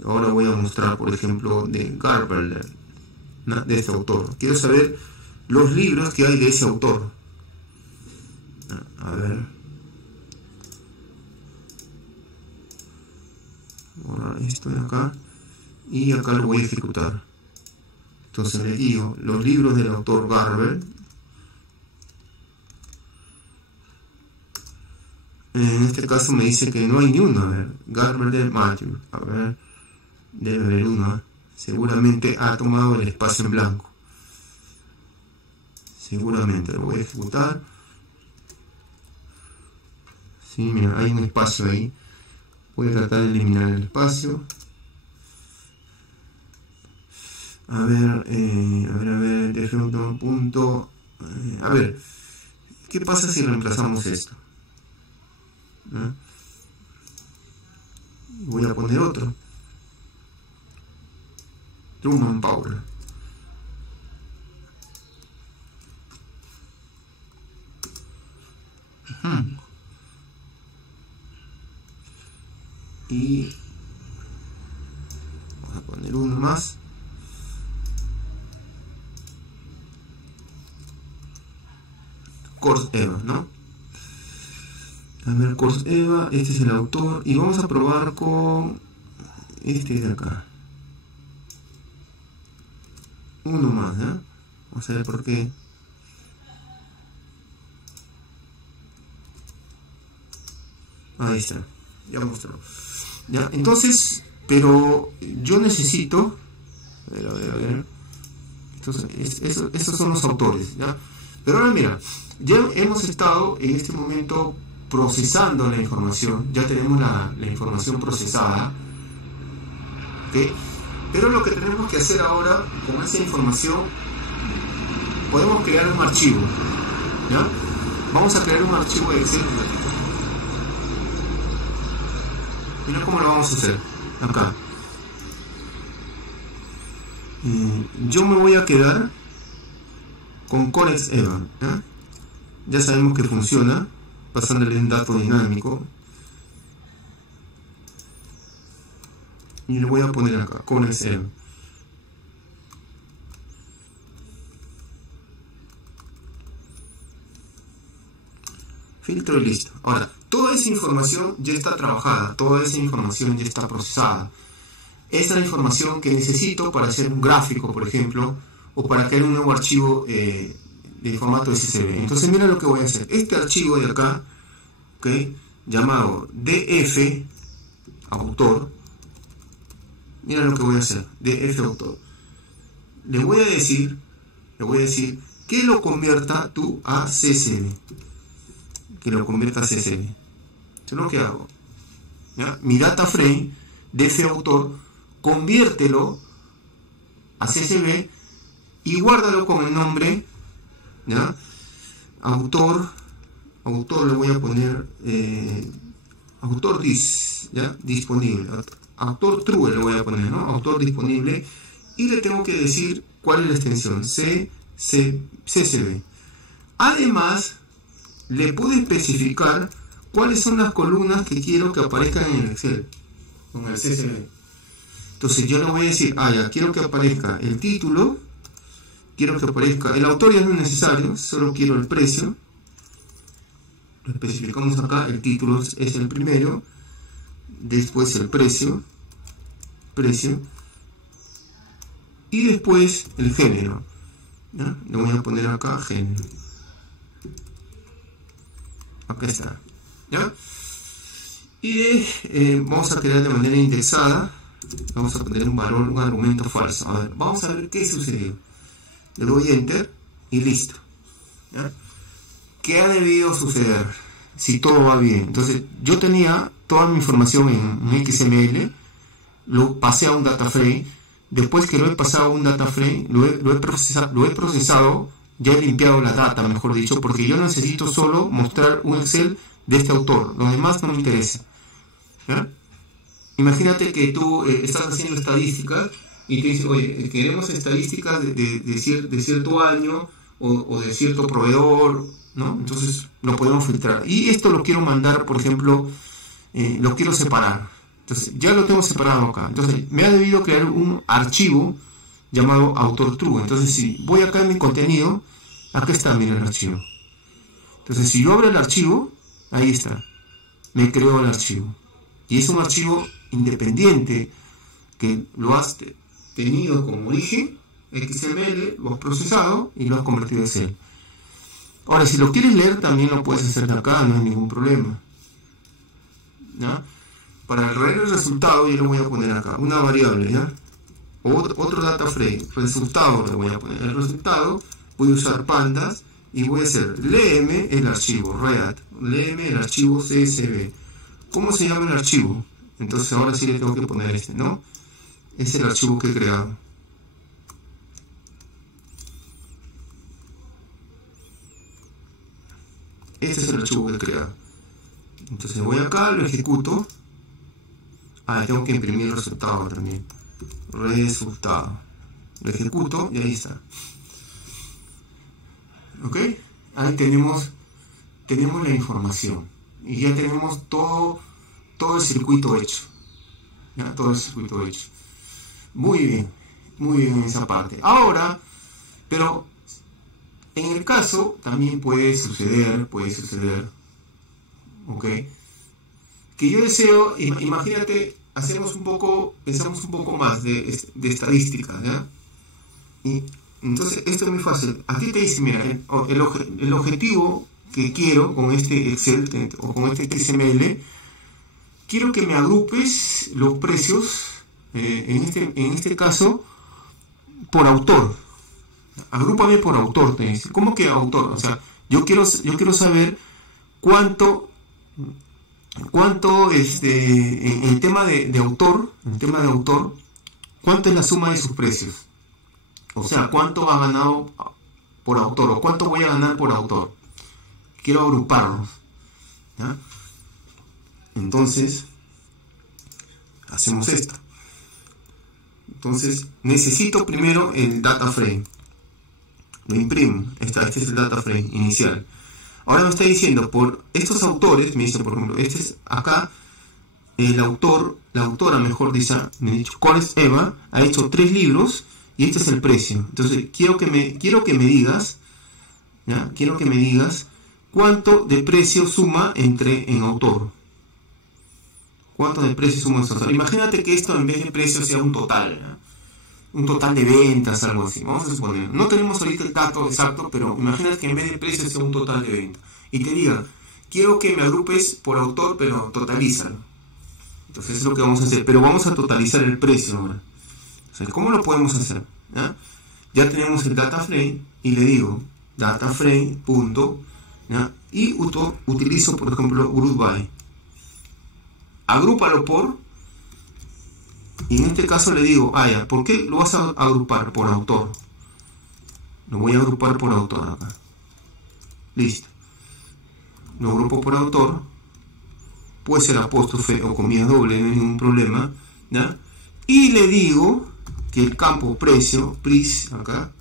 Ahora voy a mostrar, por ejemplo, de Garber, de este autor. Quiero saber los libros que hay de ese autor. A ver. Ahora esto de acá. Y acá lo voy a ejecutar. Entonces le digo los libros del autor Garber. En este caso me dice que no hay ni uno. A ver, Garber del Matthew. A ver, debe haber uno. Seguramente ha tomado el espacio en blanco. Seguramente lo voy a ejecutar. Sí, mira, hay un espacio ahí. Voy a tratar de eliminar el espacio. A ver, df punto. A ver, ¿qué pasa si reemplazamos esto? Voy a poner otro. Truman Paula. Y vamos a poner uno más. Cores Eva, ¿no? A ver, Cores Eva, este es el autor. Y vamos a probar con este de acá. Uno más, ¿eh? Vamos a ver por qué. Ahí está, ya mostró. Ya, entonces, pero yo necesito. A ver. Entonces, estos son los autores, ¿ya? Pero ahora mira, ya hemos estado en este momento procesando la información, ya tenemos la información procesada, ¿okay? Pero lo que tenemos que hacer ahora con esa información, podemos crear un archivo, ¿ya? Vamos a crear un archivo de Excel. Mira cómo lo vamos a hacer acá. Yo me voy a quedar con Corex Evan. Ya sabemos que funciona pasándole un dato dinámico. Y le voy a poner acá, Corex Evan. Filtro y listo. Ahora, toda esa información ya está trabajada, toda esa información ya está procesada. Esa es la información que necesito para hacer un gráfico, por ejemplo, o para crear un nuevo archivo de formato SSB. Entonces, mira lo que voy a hacer. Este archivo de acá, ¿okay?, llamado df autor, mira lo que voy a hacer. df autor. Le voy a decir que lo convierta tú a CSV. Que lo convierta a CSV. Eso es lo que hago. ¿Ya? Mi data frame, df autor, conviértelo a CSV y guárdalo con el nombre, ¿ya?, autor le voy a poner autor ¿ya?, disponible, autor true le voy a poner, ¿no?, autor disponible, y le tengo que decir cuál es la extensión, CSV. Además, le puedo especificar cuáles son las columnas que quiero que aparezcan en el Excel con el CSV. Entonces yo le voy a decir, ya quiero que aparezca el título, quiero que aparezca, el autor ya no es necesario, solo quiero el precio. Lo especificamos acá, el título es el primero, después el precio, y después el género. ¿Ya? Le voy a poner acá género. Acá está. ¿Ya? Y vamos a crear de manera indexada. Vamos a poner un valor, un argumento falso. A ver, vamos a ver qué sucedió. Le doy enter y listo. ¿Ya? ¿Qué ha debido suceder? Si todo va bien. Entonces, yo tenía toda mi información en XML, lo pasé a un data frame. Después que lo he pasado a un data frame, lo he procesado, ya he limpiado la data, mejor dicho, porque yo necesito solo mostrar un Excel de este autor. Lo demás no me interesa. ¿Ya? Imagínate que tú estás haciendo estadísticas y te dice, oye, queremos estadísticas de cierto año o de cierto proveedor, ¿no? Entonces lo podemos filtrar. Y esto lo quiero mandar, por ejemplo, lo quiero separar. Entonces ya lo tengo separado acá. Entonces me ha debido crear un archivo llamado autor true. Entonces si voy acá en mi contenido, acá está, mira el archivo. Entonces si yo abro el archivo, ahí está. Me creó el archivo. Y es un archivo independiente que lo has tenido como origen XML, lo has procesado y lo has convertido en Excel. Ahora, si lo quieres leer, también lo puedes hacer de acá, no hay ningún problema. ¿Ya? Para leer el resultado, yo le voy a poner acá una variable, ¿ya? Otro data frame, resultado le voy a poner. El resultado, voy a usar pandas y voy a hacer léeme el archivo, léeme el archivo CSV. ¿Cómo se llama el archivo? Entonces ahora sí le tengo que poner este, ¿no? Es el archivo que he creado. Este es el archivo que he creado. Entonces voy acá, lo ejecuto. Tengo que imprimir el resultado también. Resultado. Lo ejecuto y ahí está. ¿Ok? Ahí tenemos la información. Y ya tenemos todo el circuito hecho. ¿Ya? Todo el circuito hecho. Muy bien esa parte. Ahora, pero en el caso también puede suceder, ¿ok? Que yo deseo, imagínate, pensamos un poco más de estadísticas, ¿ya? Y entonces esto es muy fácil. Aquí te dice, mira, el objetivo que quiero con este Excel o con este XML, quiero que me agrupes los precios, en este caso, por autor. Agrúpame por autor, te dice. ¿Cómo que autor? O sea, yo quiero saber cuánto en el tema de autor, cuánto es la suma de sus precios. O sea, cuánto ha ganado por autor o cuánto voy a ganar por autor. Quiero agruparlos, ¿ya? Entonces hacemos esto. Entonces necesito primero el data frame. Lo imprimo. Este es el data frame inicial. Ahora me está diciendo, por estos autores, me dice por ejemplo, este es acá, el autor, la autora mejor dicho, me ha dicho, Coles Eva, ha hecho 3 libros y este es el precio. Entonces quiero que me digas, ¿ya? Quiero que me digas cuánto de precio suma en autor. ¿Cuánto de precio suma en autor? Imagínate que esto en vez de precio sea un total, ¿ya? Un total de ventas, algo así. Vamos a suponer. No tenemos ahorita el dato exacto, pero imagínate que en vez de precio sea un total de ventas. Y te diga, quiero que me agrupes por autor, pero totalízalo. Entonces es lo que vamos a hacer. Pero vamos a totalizar el precio ahora. O sea, ¿cómo lo podemos hacer? Ya tenemos el data frame y le digo data frame punto, ¿ya? Y utilizo por ejemplo group by. Agrúpalo por, y en este caso le digo, ya, ¿por qué lo vas a agrupar? Por autor. Lo voy a agrupar por autor acá. Listo. Lo agrupo por autor. Puede ser apóstrofe o comillas doble, no hay ningún problema, ¿ya? Y le digo que el campo precio, price, acá,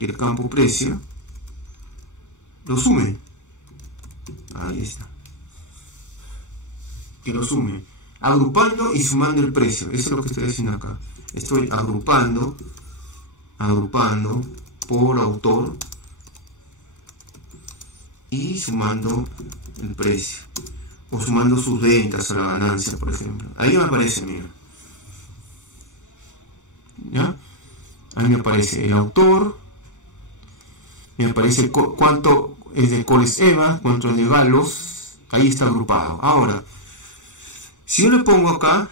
el campo precio, lo sume. Ahí está. Que lo sume. Agrupando y sumando el precio. Eso es lo que estoy haciendo acá. Estoy agrupando por autor y sumando el precio. O sumando sus ventas o la ganancia, por ejemplo. Ahí me aparece, mira. ¿Ya? Ahí me aparece el autor. Me aparece cuánto es de Coles Eva, cuánto es de Galos. Ahí está agrupado. Ahora, si yo le pongo acá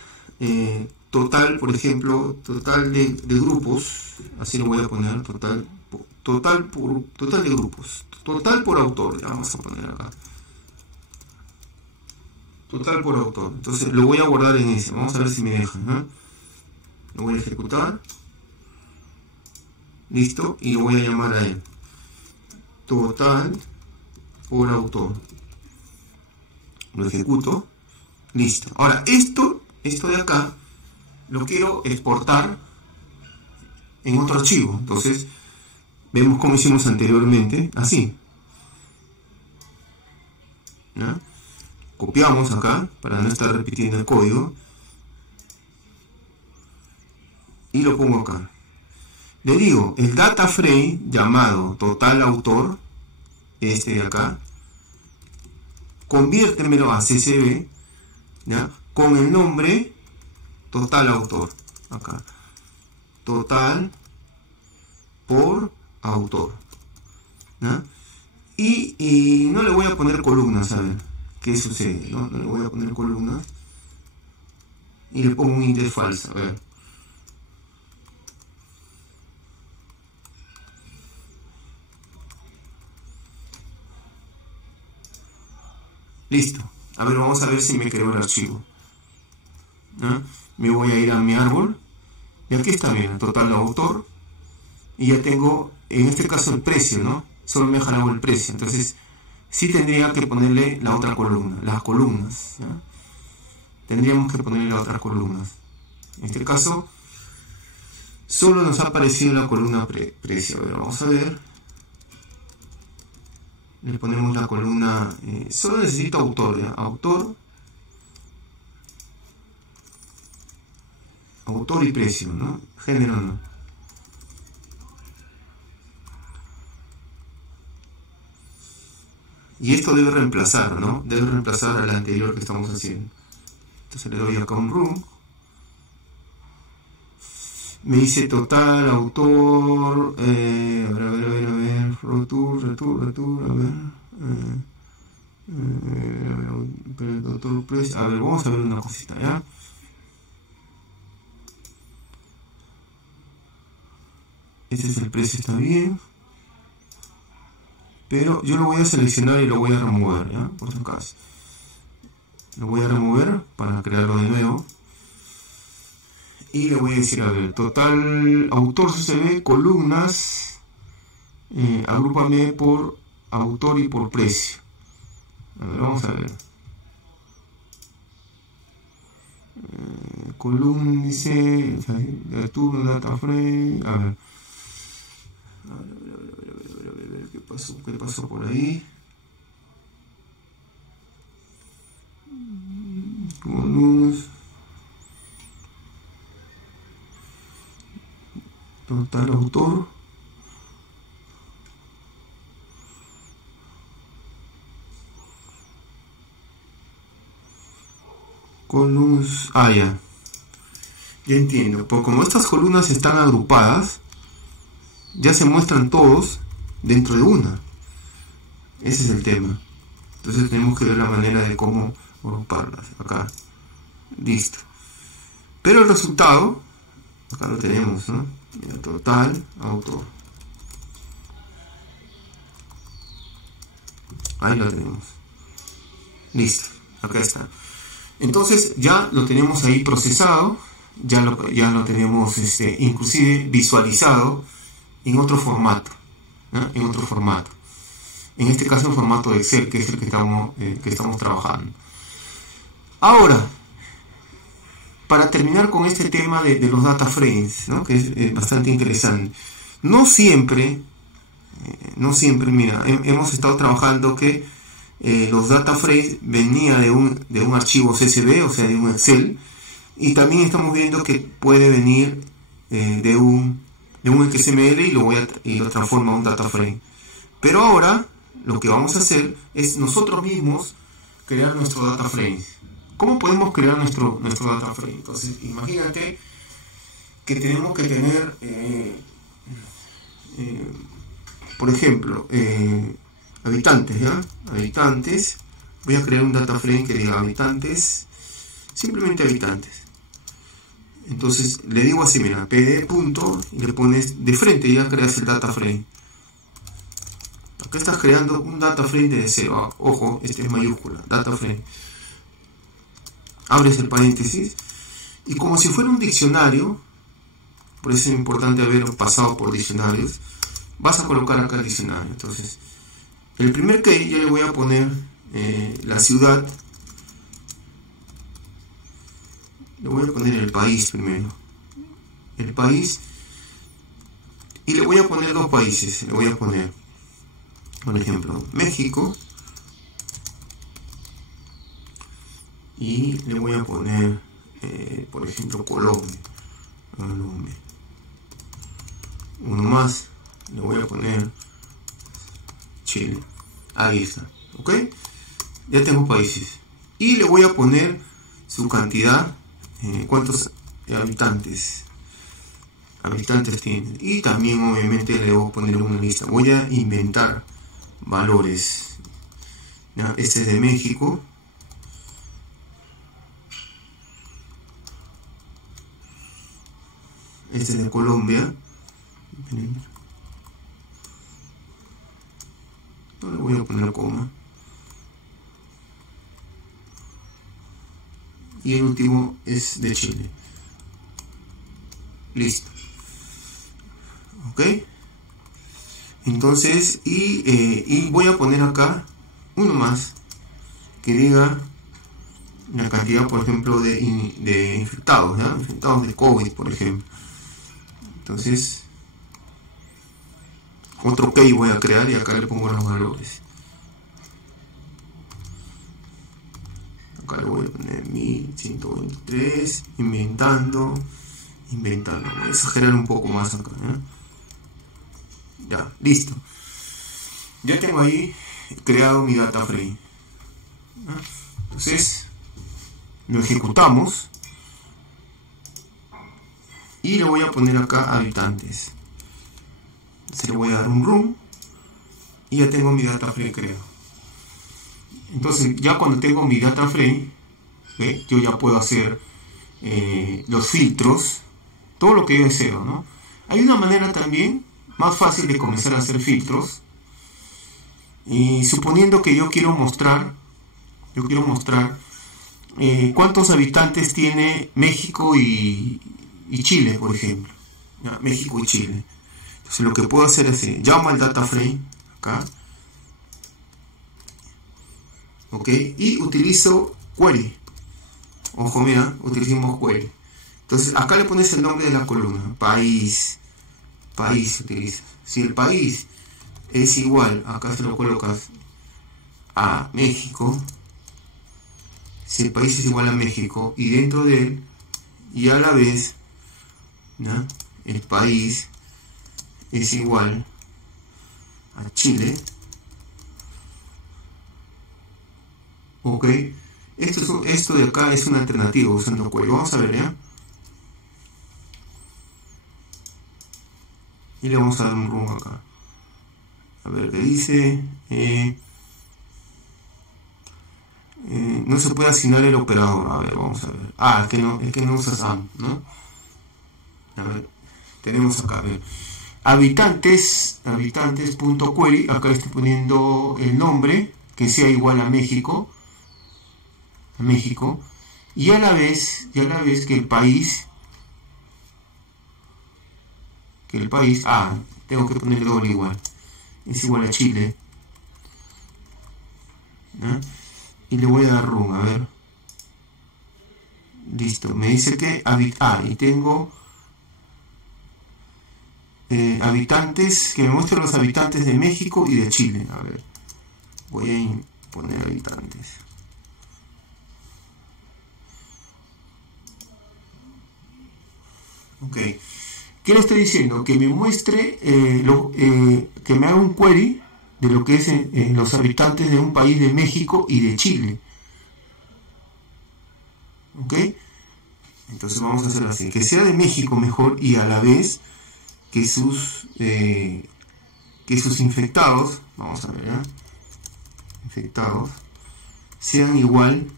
total, por ejemplo, total de grupos, así lo voy a poner, total de grupos, total por autor, ya vamos a poner acá. Total por autor. Entonces lo voy a guardar en ese. Vamos a ver si me dejan, ¿no? Lo voy a ejecutar. Listo. Y lo voy a llamar a él. Total por autor. Lo ejecuto. Listo. Ahora, esto de acá, lo quiero exportar en otro archivo. Entonces, vemos como hicimos anteriormente. Así. ¿No? Copiamos acá para no estar repitiendo el código y lo pongo acá. Le digo el data frame llamado total autor, este de acá, conviértemelo a CSV, ¿ya? Con el nombre total autor, acá, total por autor, ¿ya? Y no le voy a poner columnas, a ver qué sucede, ¿no? Le voy a poner columnas y le pongo un índice falsa, a ver. Listo. A ver, vamos a ver si me creó el archivo. ¿No? Me voy a ir a mi árbol y aquí está, bien, total de autor, y ya tengo, en este caso, el precio, ¿no? Solo me ha jalado el precio, entonces sí tendría que ponerle la otra columna, las columnas, ¿ya? Tendríamos que ponerle las otras columnas. En este caso, solo nos ha aparecido la columna precio. A ver, vamos a ver. Le ponemos la columna, solo necesito autor, ¿ya? Autor y precio, ¿no? Género no. Y esto debe reemplazar, ¿no? Debe reemplazar al anterior que estamos haciendo. Entonces le doy acá un run. Me dice total, autor, a ver, retur, a ver, autor, precio. A ver, vamos a ver una cosita, ¿ya? Este es el precio, está bien. Pero yo lo voy a seleccionar y lo voy a remover, ¿ya? Por si acaso. Lo voy a remover para crearlo de nuevo. Y le voy a decir, a ver, total autor CSV, columnas, agrúpame por autor y por precio. A ver, vamos a ver. Column dice, turno data frame, a ver, ¿qué pasó por ahí? Columnas, total autor, columnas, ya entiendo, porque como estas columnas están agrupadas, ya se muestran todos dentro de una. Ese es el tema. Entonces tenemos que ver la manera de cómo agruparlas. Acá, listo. Pero el resultado, acá lo tenemos, ¿no? Total autor. Ahí lo tenemos. Listo, acá está. Entonces ya lo tenemos ahí procesado, ya lo tenemos inclusive visualizado en otro formato, ¿no? En otro formato. En este caso en formato de Excel, que es el que estamos trabajando. Ahora, para terminar con este tema de los data frames, ¿no? Que es bastante interesante. No siempre, mira, hemos estado trabajando que los data frames venía de un archivo CSV, o sea, de un Excel, y también estamos viendo que puede venir de un XML y lo transforma a un data frame. Pero ahora lo que vamos a hacer es nosotros mismos crear nuestro data frame. ¿Cómo podemos crear nuestro data frame? Entonces, imagínate que tenemos que tener, por ejemplo, habitantes, ¿ya? Habitantes. Voy a crear un data frame que diga habitantes, simplemente habitantes. Entonces le digo así, mira, pd punto, y le pones de frente y ya creas el data frame. Acá estás creando un data frame de deseo. Ojo, este es mayúscula, data frame. Abres el paréntesis y como si fuera un diccionario, por eso es importante haber pasado por diccionarios, vas a colocar acá el diccionario. Entonces, el primer key yo le voy a poner la ciudad. Le voy a poner el país primero. El país. Y le voy a poner dos países. Le voy a poner, por ejemplo, México. Y le voy a poner, por ejemplo, Colombia. Uno más. Le voy a poner Chile. Ahí está. ¿Ok? Ya tengo países. Y le voy a poner su cantidad. ¿Cuántos habitantes tienen? Y también obviamente le voy a poner una lista. Voy a inventar valores. ¿Ya? Este es de México. Este es de Colombia. No le voy a poner coma. Y el último es de Chile. Listo. Ok. Entonces, y voy a poner acá uno más que diga la cantidad, por ejemplo, de infectados, ¿ya? Infectados de COVID, por ejemplo. Entonces, otro key voy a crear y acá le pongo los valores. Acá le voy a poner 1123, inventando. Voy a exagerar un poco más acá, ¿eh? Ya, listo. Ya tengo ahí creado mi data frame. Entonces, lo ejecutamos. Y le voy a poner acá habitantes. Se le voy a dar un run. Y ya tengo mi data frame creado. Entonces, ya cuando tengo mi data frame, ¿ve? Yo ya puedo hacer los filtros, todo lo que yo deseo, ¿no? Hay una manera también más fácil de comenzar a hacer filtros. Y suponiendo que yo quiero mostrar cuántos habitantes tiene México y Chile, por ejemplo. ¿Ya? México y Chile. Entonces lo que puedo hacer es llamo al data frame acá. Ok, y utilizo query. Ojo, mira, utilizamos query. Entonces acá le pones el nombre de la columna, país se utiliza. Si el país es igual, acá se lo colocas a México, si el país es igual a México y dentro de él y a la vez, ¿no?, el país es igual a Chile, ok, esto de acá es una alternativa usando query. Vamos a ver, ¿ya? Y le vamos a dar un rumbo acá. A ver qué dice. No se puede asignar el operador. A ver, vamos a ver. Ah, es que no usa SAM, ¿no? A ver, tenemos acá, a ver, habitantes.query. Acá le estoy poniendo el nombre que sea igual a México. Y a la vez que el país, tengo que poner doble igual, es igual a Chile, ¿no? Y le voy a dar run, a ver, listo, me dice que y tengo habitantes, que me muestra los habitantes de México y de Chile. A ver, voy a poner habitantes. Ok, ¿qué le estoy diciendo? Que me muestre, que me haga un query de lo que es los habitantes de un país de México y de Chile. Ok, entonces vamos a hacer así, que sea de México mejor y a la vez que sus infectados, vamos a ver, ¿eh?, infectados sean igual,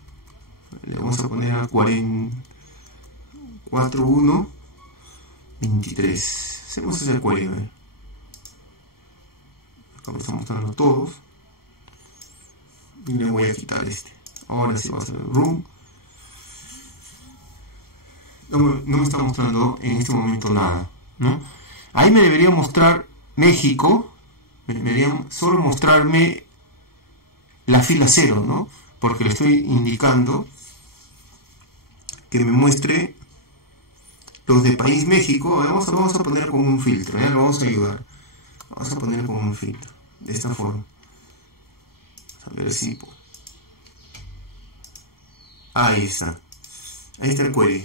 le vamos a poner a 4123. Hacemos ese query, ¿eh? Acá me está mostrando todos y le voy a quitar este. Ahora sí va a ser el room. No me está mostrando en este momento nada, ¿no? Ahí me debería mostrar México, debería solo mostrarme la fila 0, ¿no? Porque le estoy indicando que me muestre los de país México. Vamos a poner como un filtro, ¿ya? Lo vamos a ayudar. Vamos a poner como un filtro, de esta forma. A ver si... Ahí está. Ahí está el query.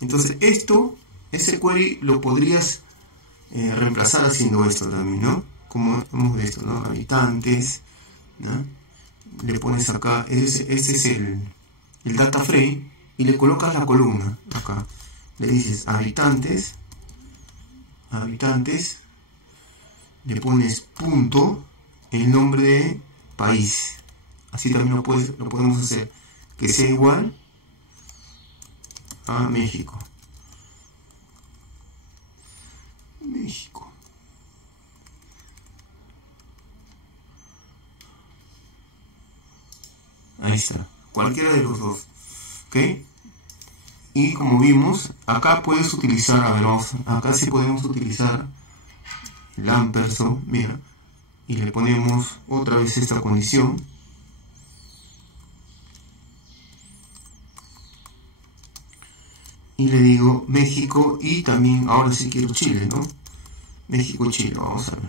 Entonces ese query lo podrías reemplazar haciendo esto también, ¿no? Como hemos visto, ¿no? Habitantes, ¿no? Le pones acá, este es el data frame y le colocas la columna acá. Le dices habitantes, le pones punto, el nombre de país. Así también lo podemos hacer, que sea igual a México. Ahí está, cualquiera de los dos, ¿ok? Y como vimos, acá puedes utilizar, a ver, acá sí podemos utilizar el ampersand, mira, y le ponemos otra vez esta condición. Y le digo México y también, ahora sí quiero Chile, ¿no? México, Chile, vamos a ver.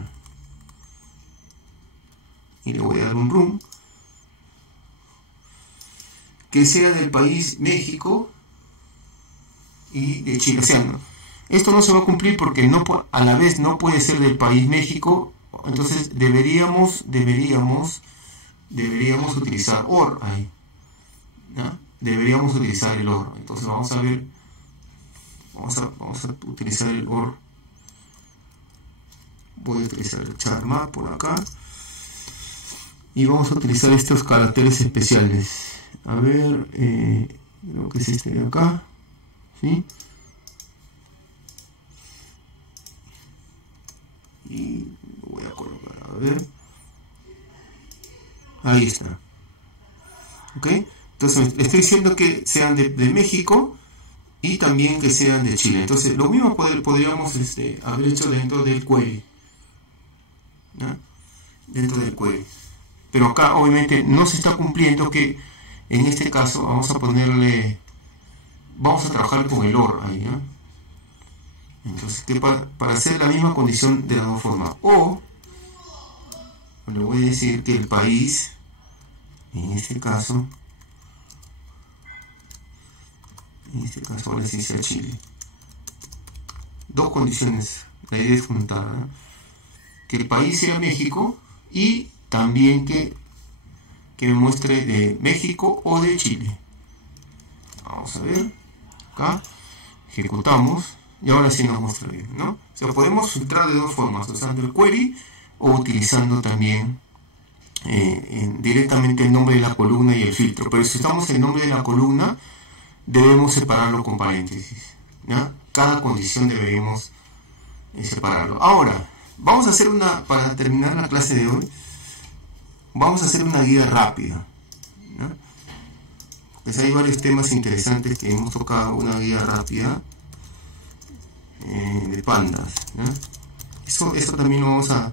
Y le voy a dar un room. Que sea del país México y de Chile. O sea, esto no se va a cumplir porque a la vez no puede ser del país México. Entonces deberíamos utilizar OR ahí, ¿no? Deberíamos utilizar el OR. Entonces vamos a ver, vamos a utilizar el OR. Voy a utilizar el charmap por acá y vamos a utilizar estos caracteres especiales. A ver, creo que es este de acá, ¿sí? Y voy a colocar, a ver, ahí está, ok. Entonces estoy diciendo que sean de México y también que sean de Chile. Entonces lo mismo podríamos haber hecho dentro del query, ¿no? Dentro del query, pero acá obviamente no se está cumpliendo, que en este caso vamos a ponerle vamos a trabajar con el OR ahí, ¿no? Entonces, que para hacer la misma condición de las dos formas, o le voy a decir que el país, en este caso ahora sí sea Chile. Dos condiciones, la idea es juntar, ¿no? Que el país sea México y también que me muestre de México o de Chile. Vamos a ver, acá, ejecutamos y ahora sí nos muestra bien, ¿no? O sea, podemos filtrar de dos formas, usando el query o utilizando también directamente el nombre de la columna y el filtro. Pero si usamos el nombre de la columna, debemos separarlo con paréntesis, ¿ya? Cada condición debemos separarlo. Ahora, vamos a hacer para terminar la clase de hoy, vamos a hacer una guía rápida, ¿ya? Pues hay varios temas interesantes que hemos tocado, una guía rápida de pandas, ¿ya? Eso también lo vamos a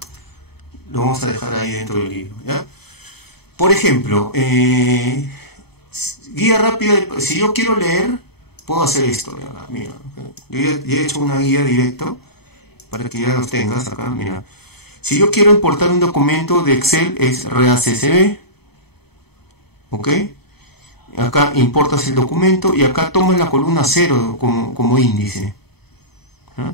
dejar ahí dentro del libro, ¿ya? Por ejemplo, guía rápida, si yo quiero leer, puedo hacer esto, ¿ya? Mira, yo he hecho una guía directo para que ya los tengas acá, mira. Si yo quiero importar un documento de Excel, es read_csv, ok, acá importas el documento y acá tomas la columna 0 como índice, ¿no?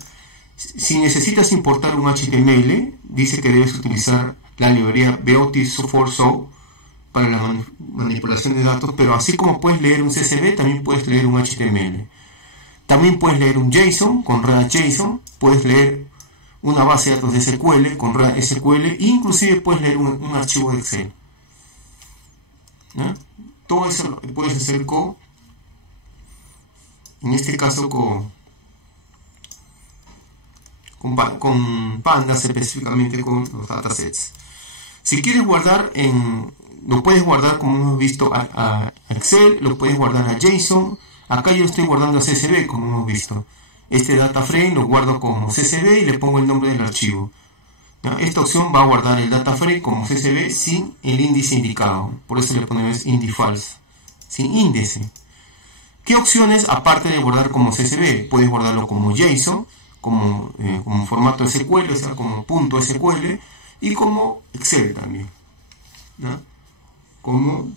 Si necesitas importar un HTML, dice que debes utilizar la librería Beautiful para la manipulación de datos, pero así como puedes leer un CSV, también puedes leer un HTML. También puedes leer un JSON con read_JSON, puedes leer una base de datos de SQL con read_SQL, e inclusive puedes leer un archivo de Excel, ¿no? Todo eso lo puedes hacer en este caso con pandas, específicamente con los datasets. Si quieres guardar lo puedes guardar, como hemos visto, a Excel, lo puedes guardar a JSON. Acá yo estoy guardando a CSV, como hemos visto. Este data frame lo guardo como CSV y le pongo el nombre del archivo, ¿no? Esta opción va a guardar el data frame como CSV sin el índice indicado, por eso le ponemos indi_false, sin índice. ¿Qué opciones, aparte de guardar como CSV? Puedes guardarlo como JSON, como formato SQL, o sea, como .SQL, y como Excel también, ¿no? Como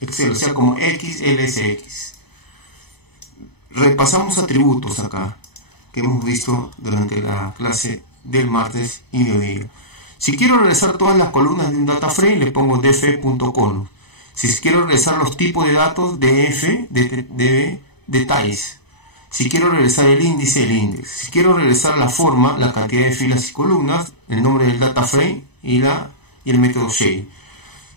.Excel, o sea, como XLSX. Repasamos atributos acá, que hemos visto durante la clase del martes y de hoy. Si quiero regresar todas las columnas de un data frame, le pongo df.column. Si quiero regresar los tipos de datos, df, detalles. Si quiero regresar el índice, el index. Si quiero regresar la forma, la cantidad de filas y columnas, el nombre del data frame y el método shade.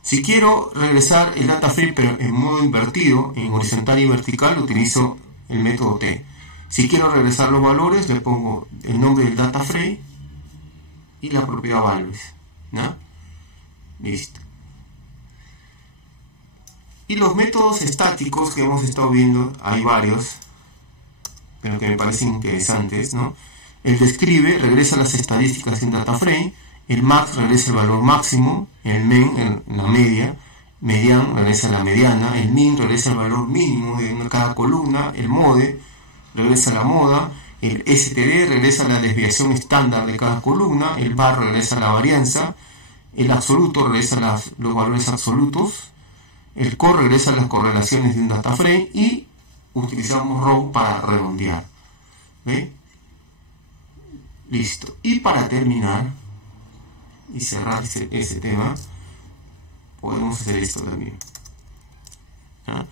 Si quiero regresar el data frame pero en modo invertido, en horizontal y vertical, utilizo el método T. Si quiero regresar los valores, le pongo el nombre del data frame y la propiedad values, ¿no? Listo. Y los métodos estáticos que hemos estado viendo, hay varios, pero que me parecen interesantes, ¿no? El describe regresa las estadísticas en data frame, el max regresa el valor máximo, el men la media, median regresa la mediana, el min regresa el valor mínimo de cada columna, el mode regresa la moda, el std regresa la desviación estándar de cada columna, el var regresa la varianza, el absoluto regresa los valores absolutos, el core regresa las correlaciones de un data frame y utilizamos row para redondear. ¿Ve? Listo. Y para terminar y cerrar ese tema, podemos hacer esto también, ¿ah?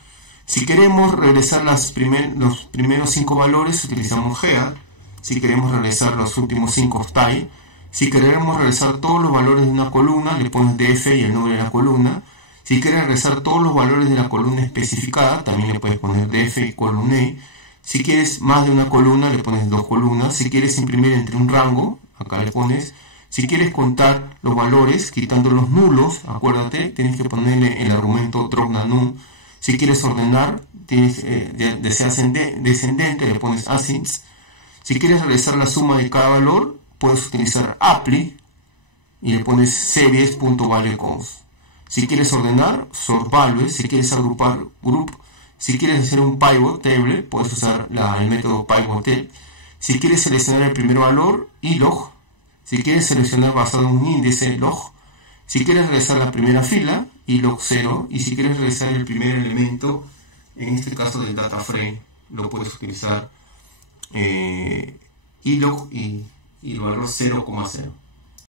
Si queremos regresar los primeros 5 valores, utilizamos head. Si queremos regresar los últimos 5, style. Si queremos regresar todos los valores de una columna, le pones df y el nombre de la columna. Si quieres regresar todos los valores de la columna especificada, también le puedes poner df y columna. Si quieres más de una columna, le pones 2 columnas. Si quieres imprimir entre un rango, acá le pones. Si quieres contar los valores, quitando los nulos, acuérdate, tienes que ponerle el argumento drop_null. Si quieres ordenar, deseas descendente, le pones async. Si quieres realizar la suma de cada valor, puedes utilizar apply y le pones series.valueConst. Si quieres ordenar, sort values. Si quieres agrupar group, Si quieres hacer un pivot table, puedes usar el método pivot table. Si quieres seleccionar el primer valor, ilog. Si quieres seleccionar basado en un índice, log. Si quieres regresar a la primera fila, ilog 0. Y si quieres regresar el primer elemento, en este caso del data frame, lo puedes utilizar ilog y el valor 0,0.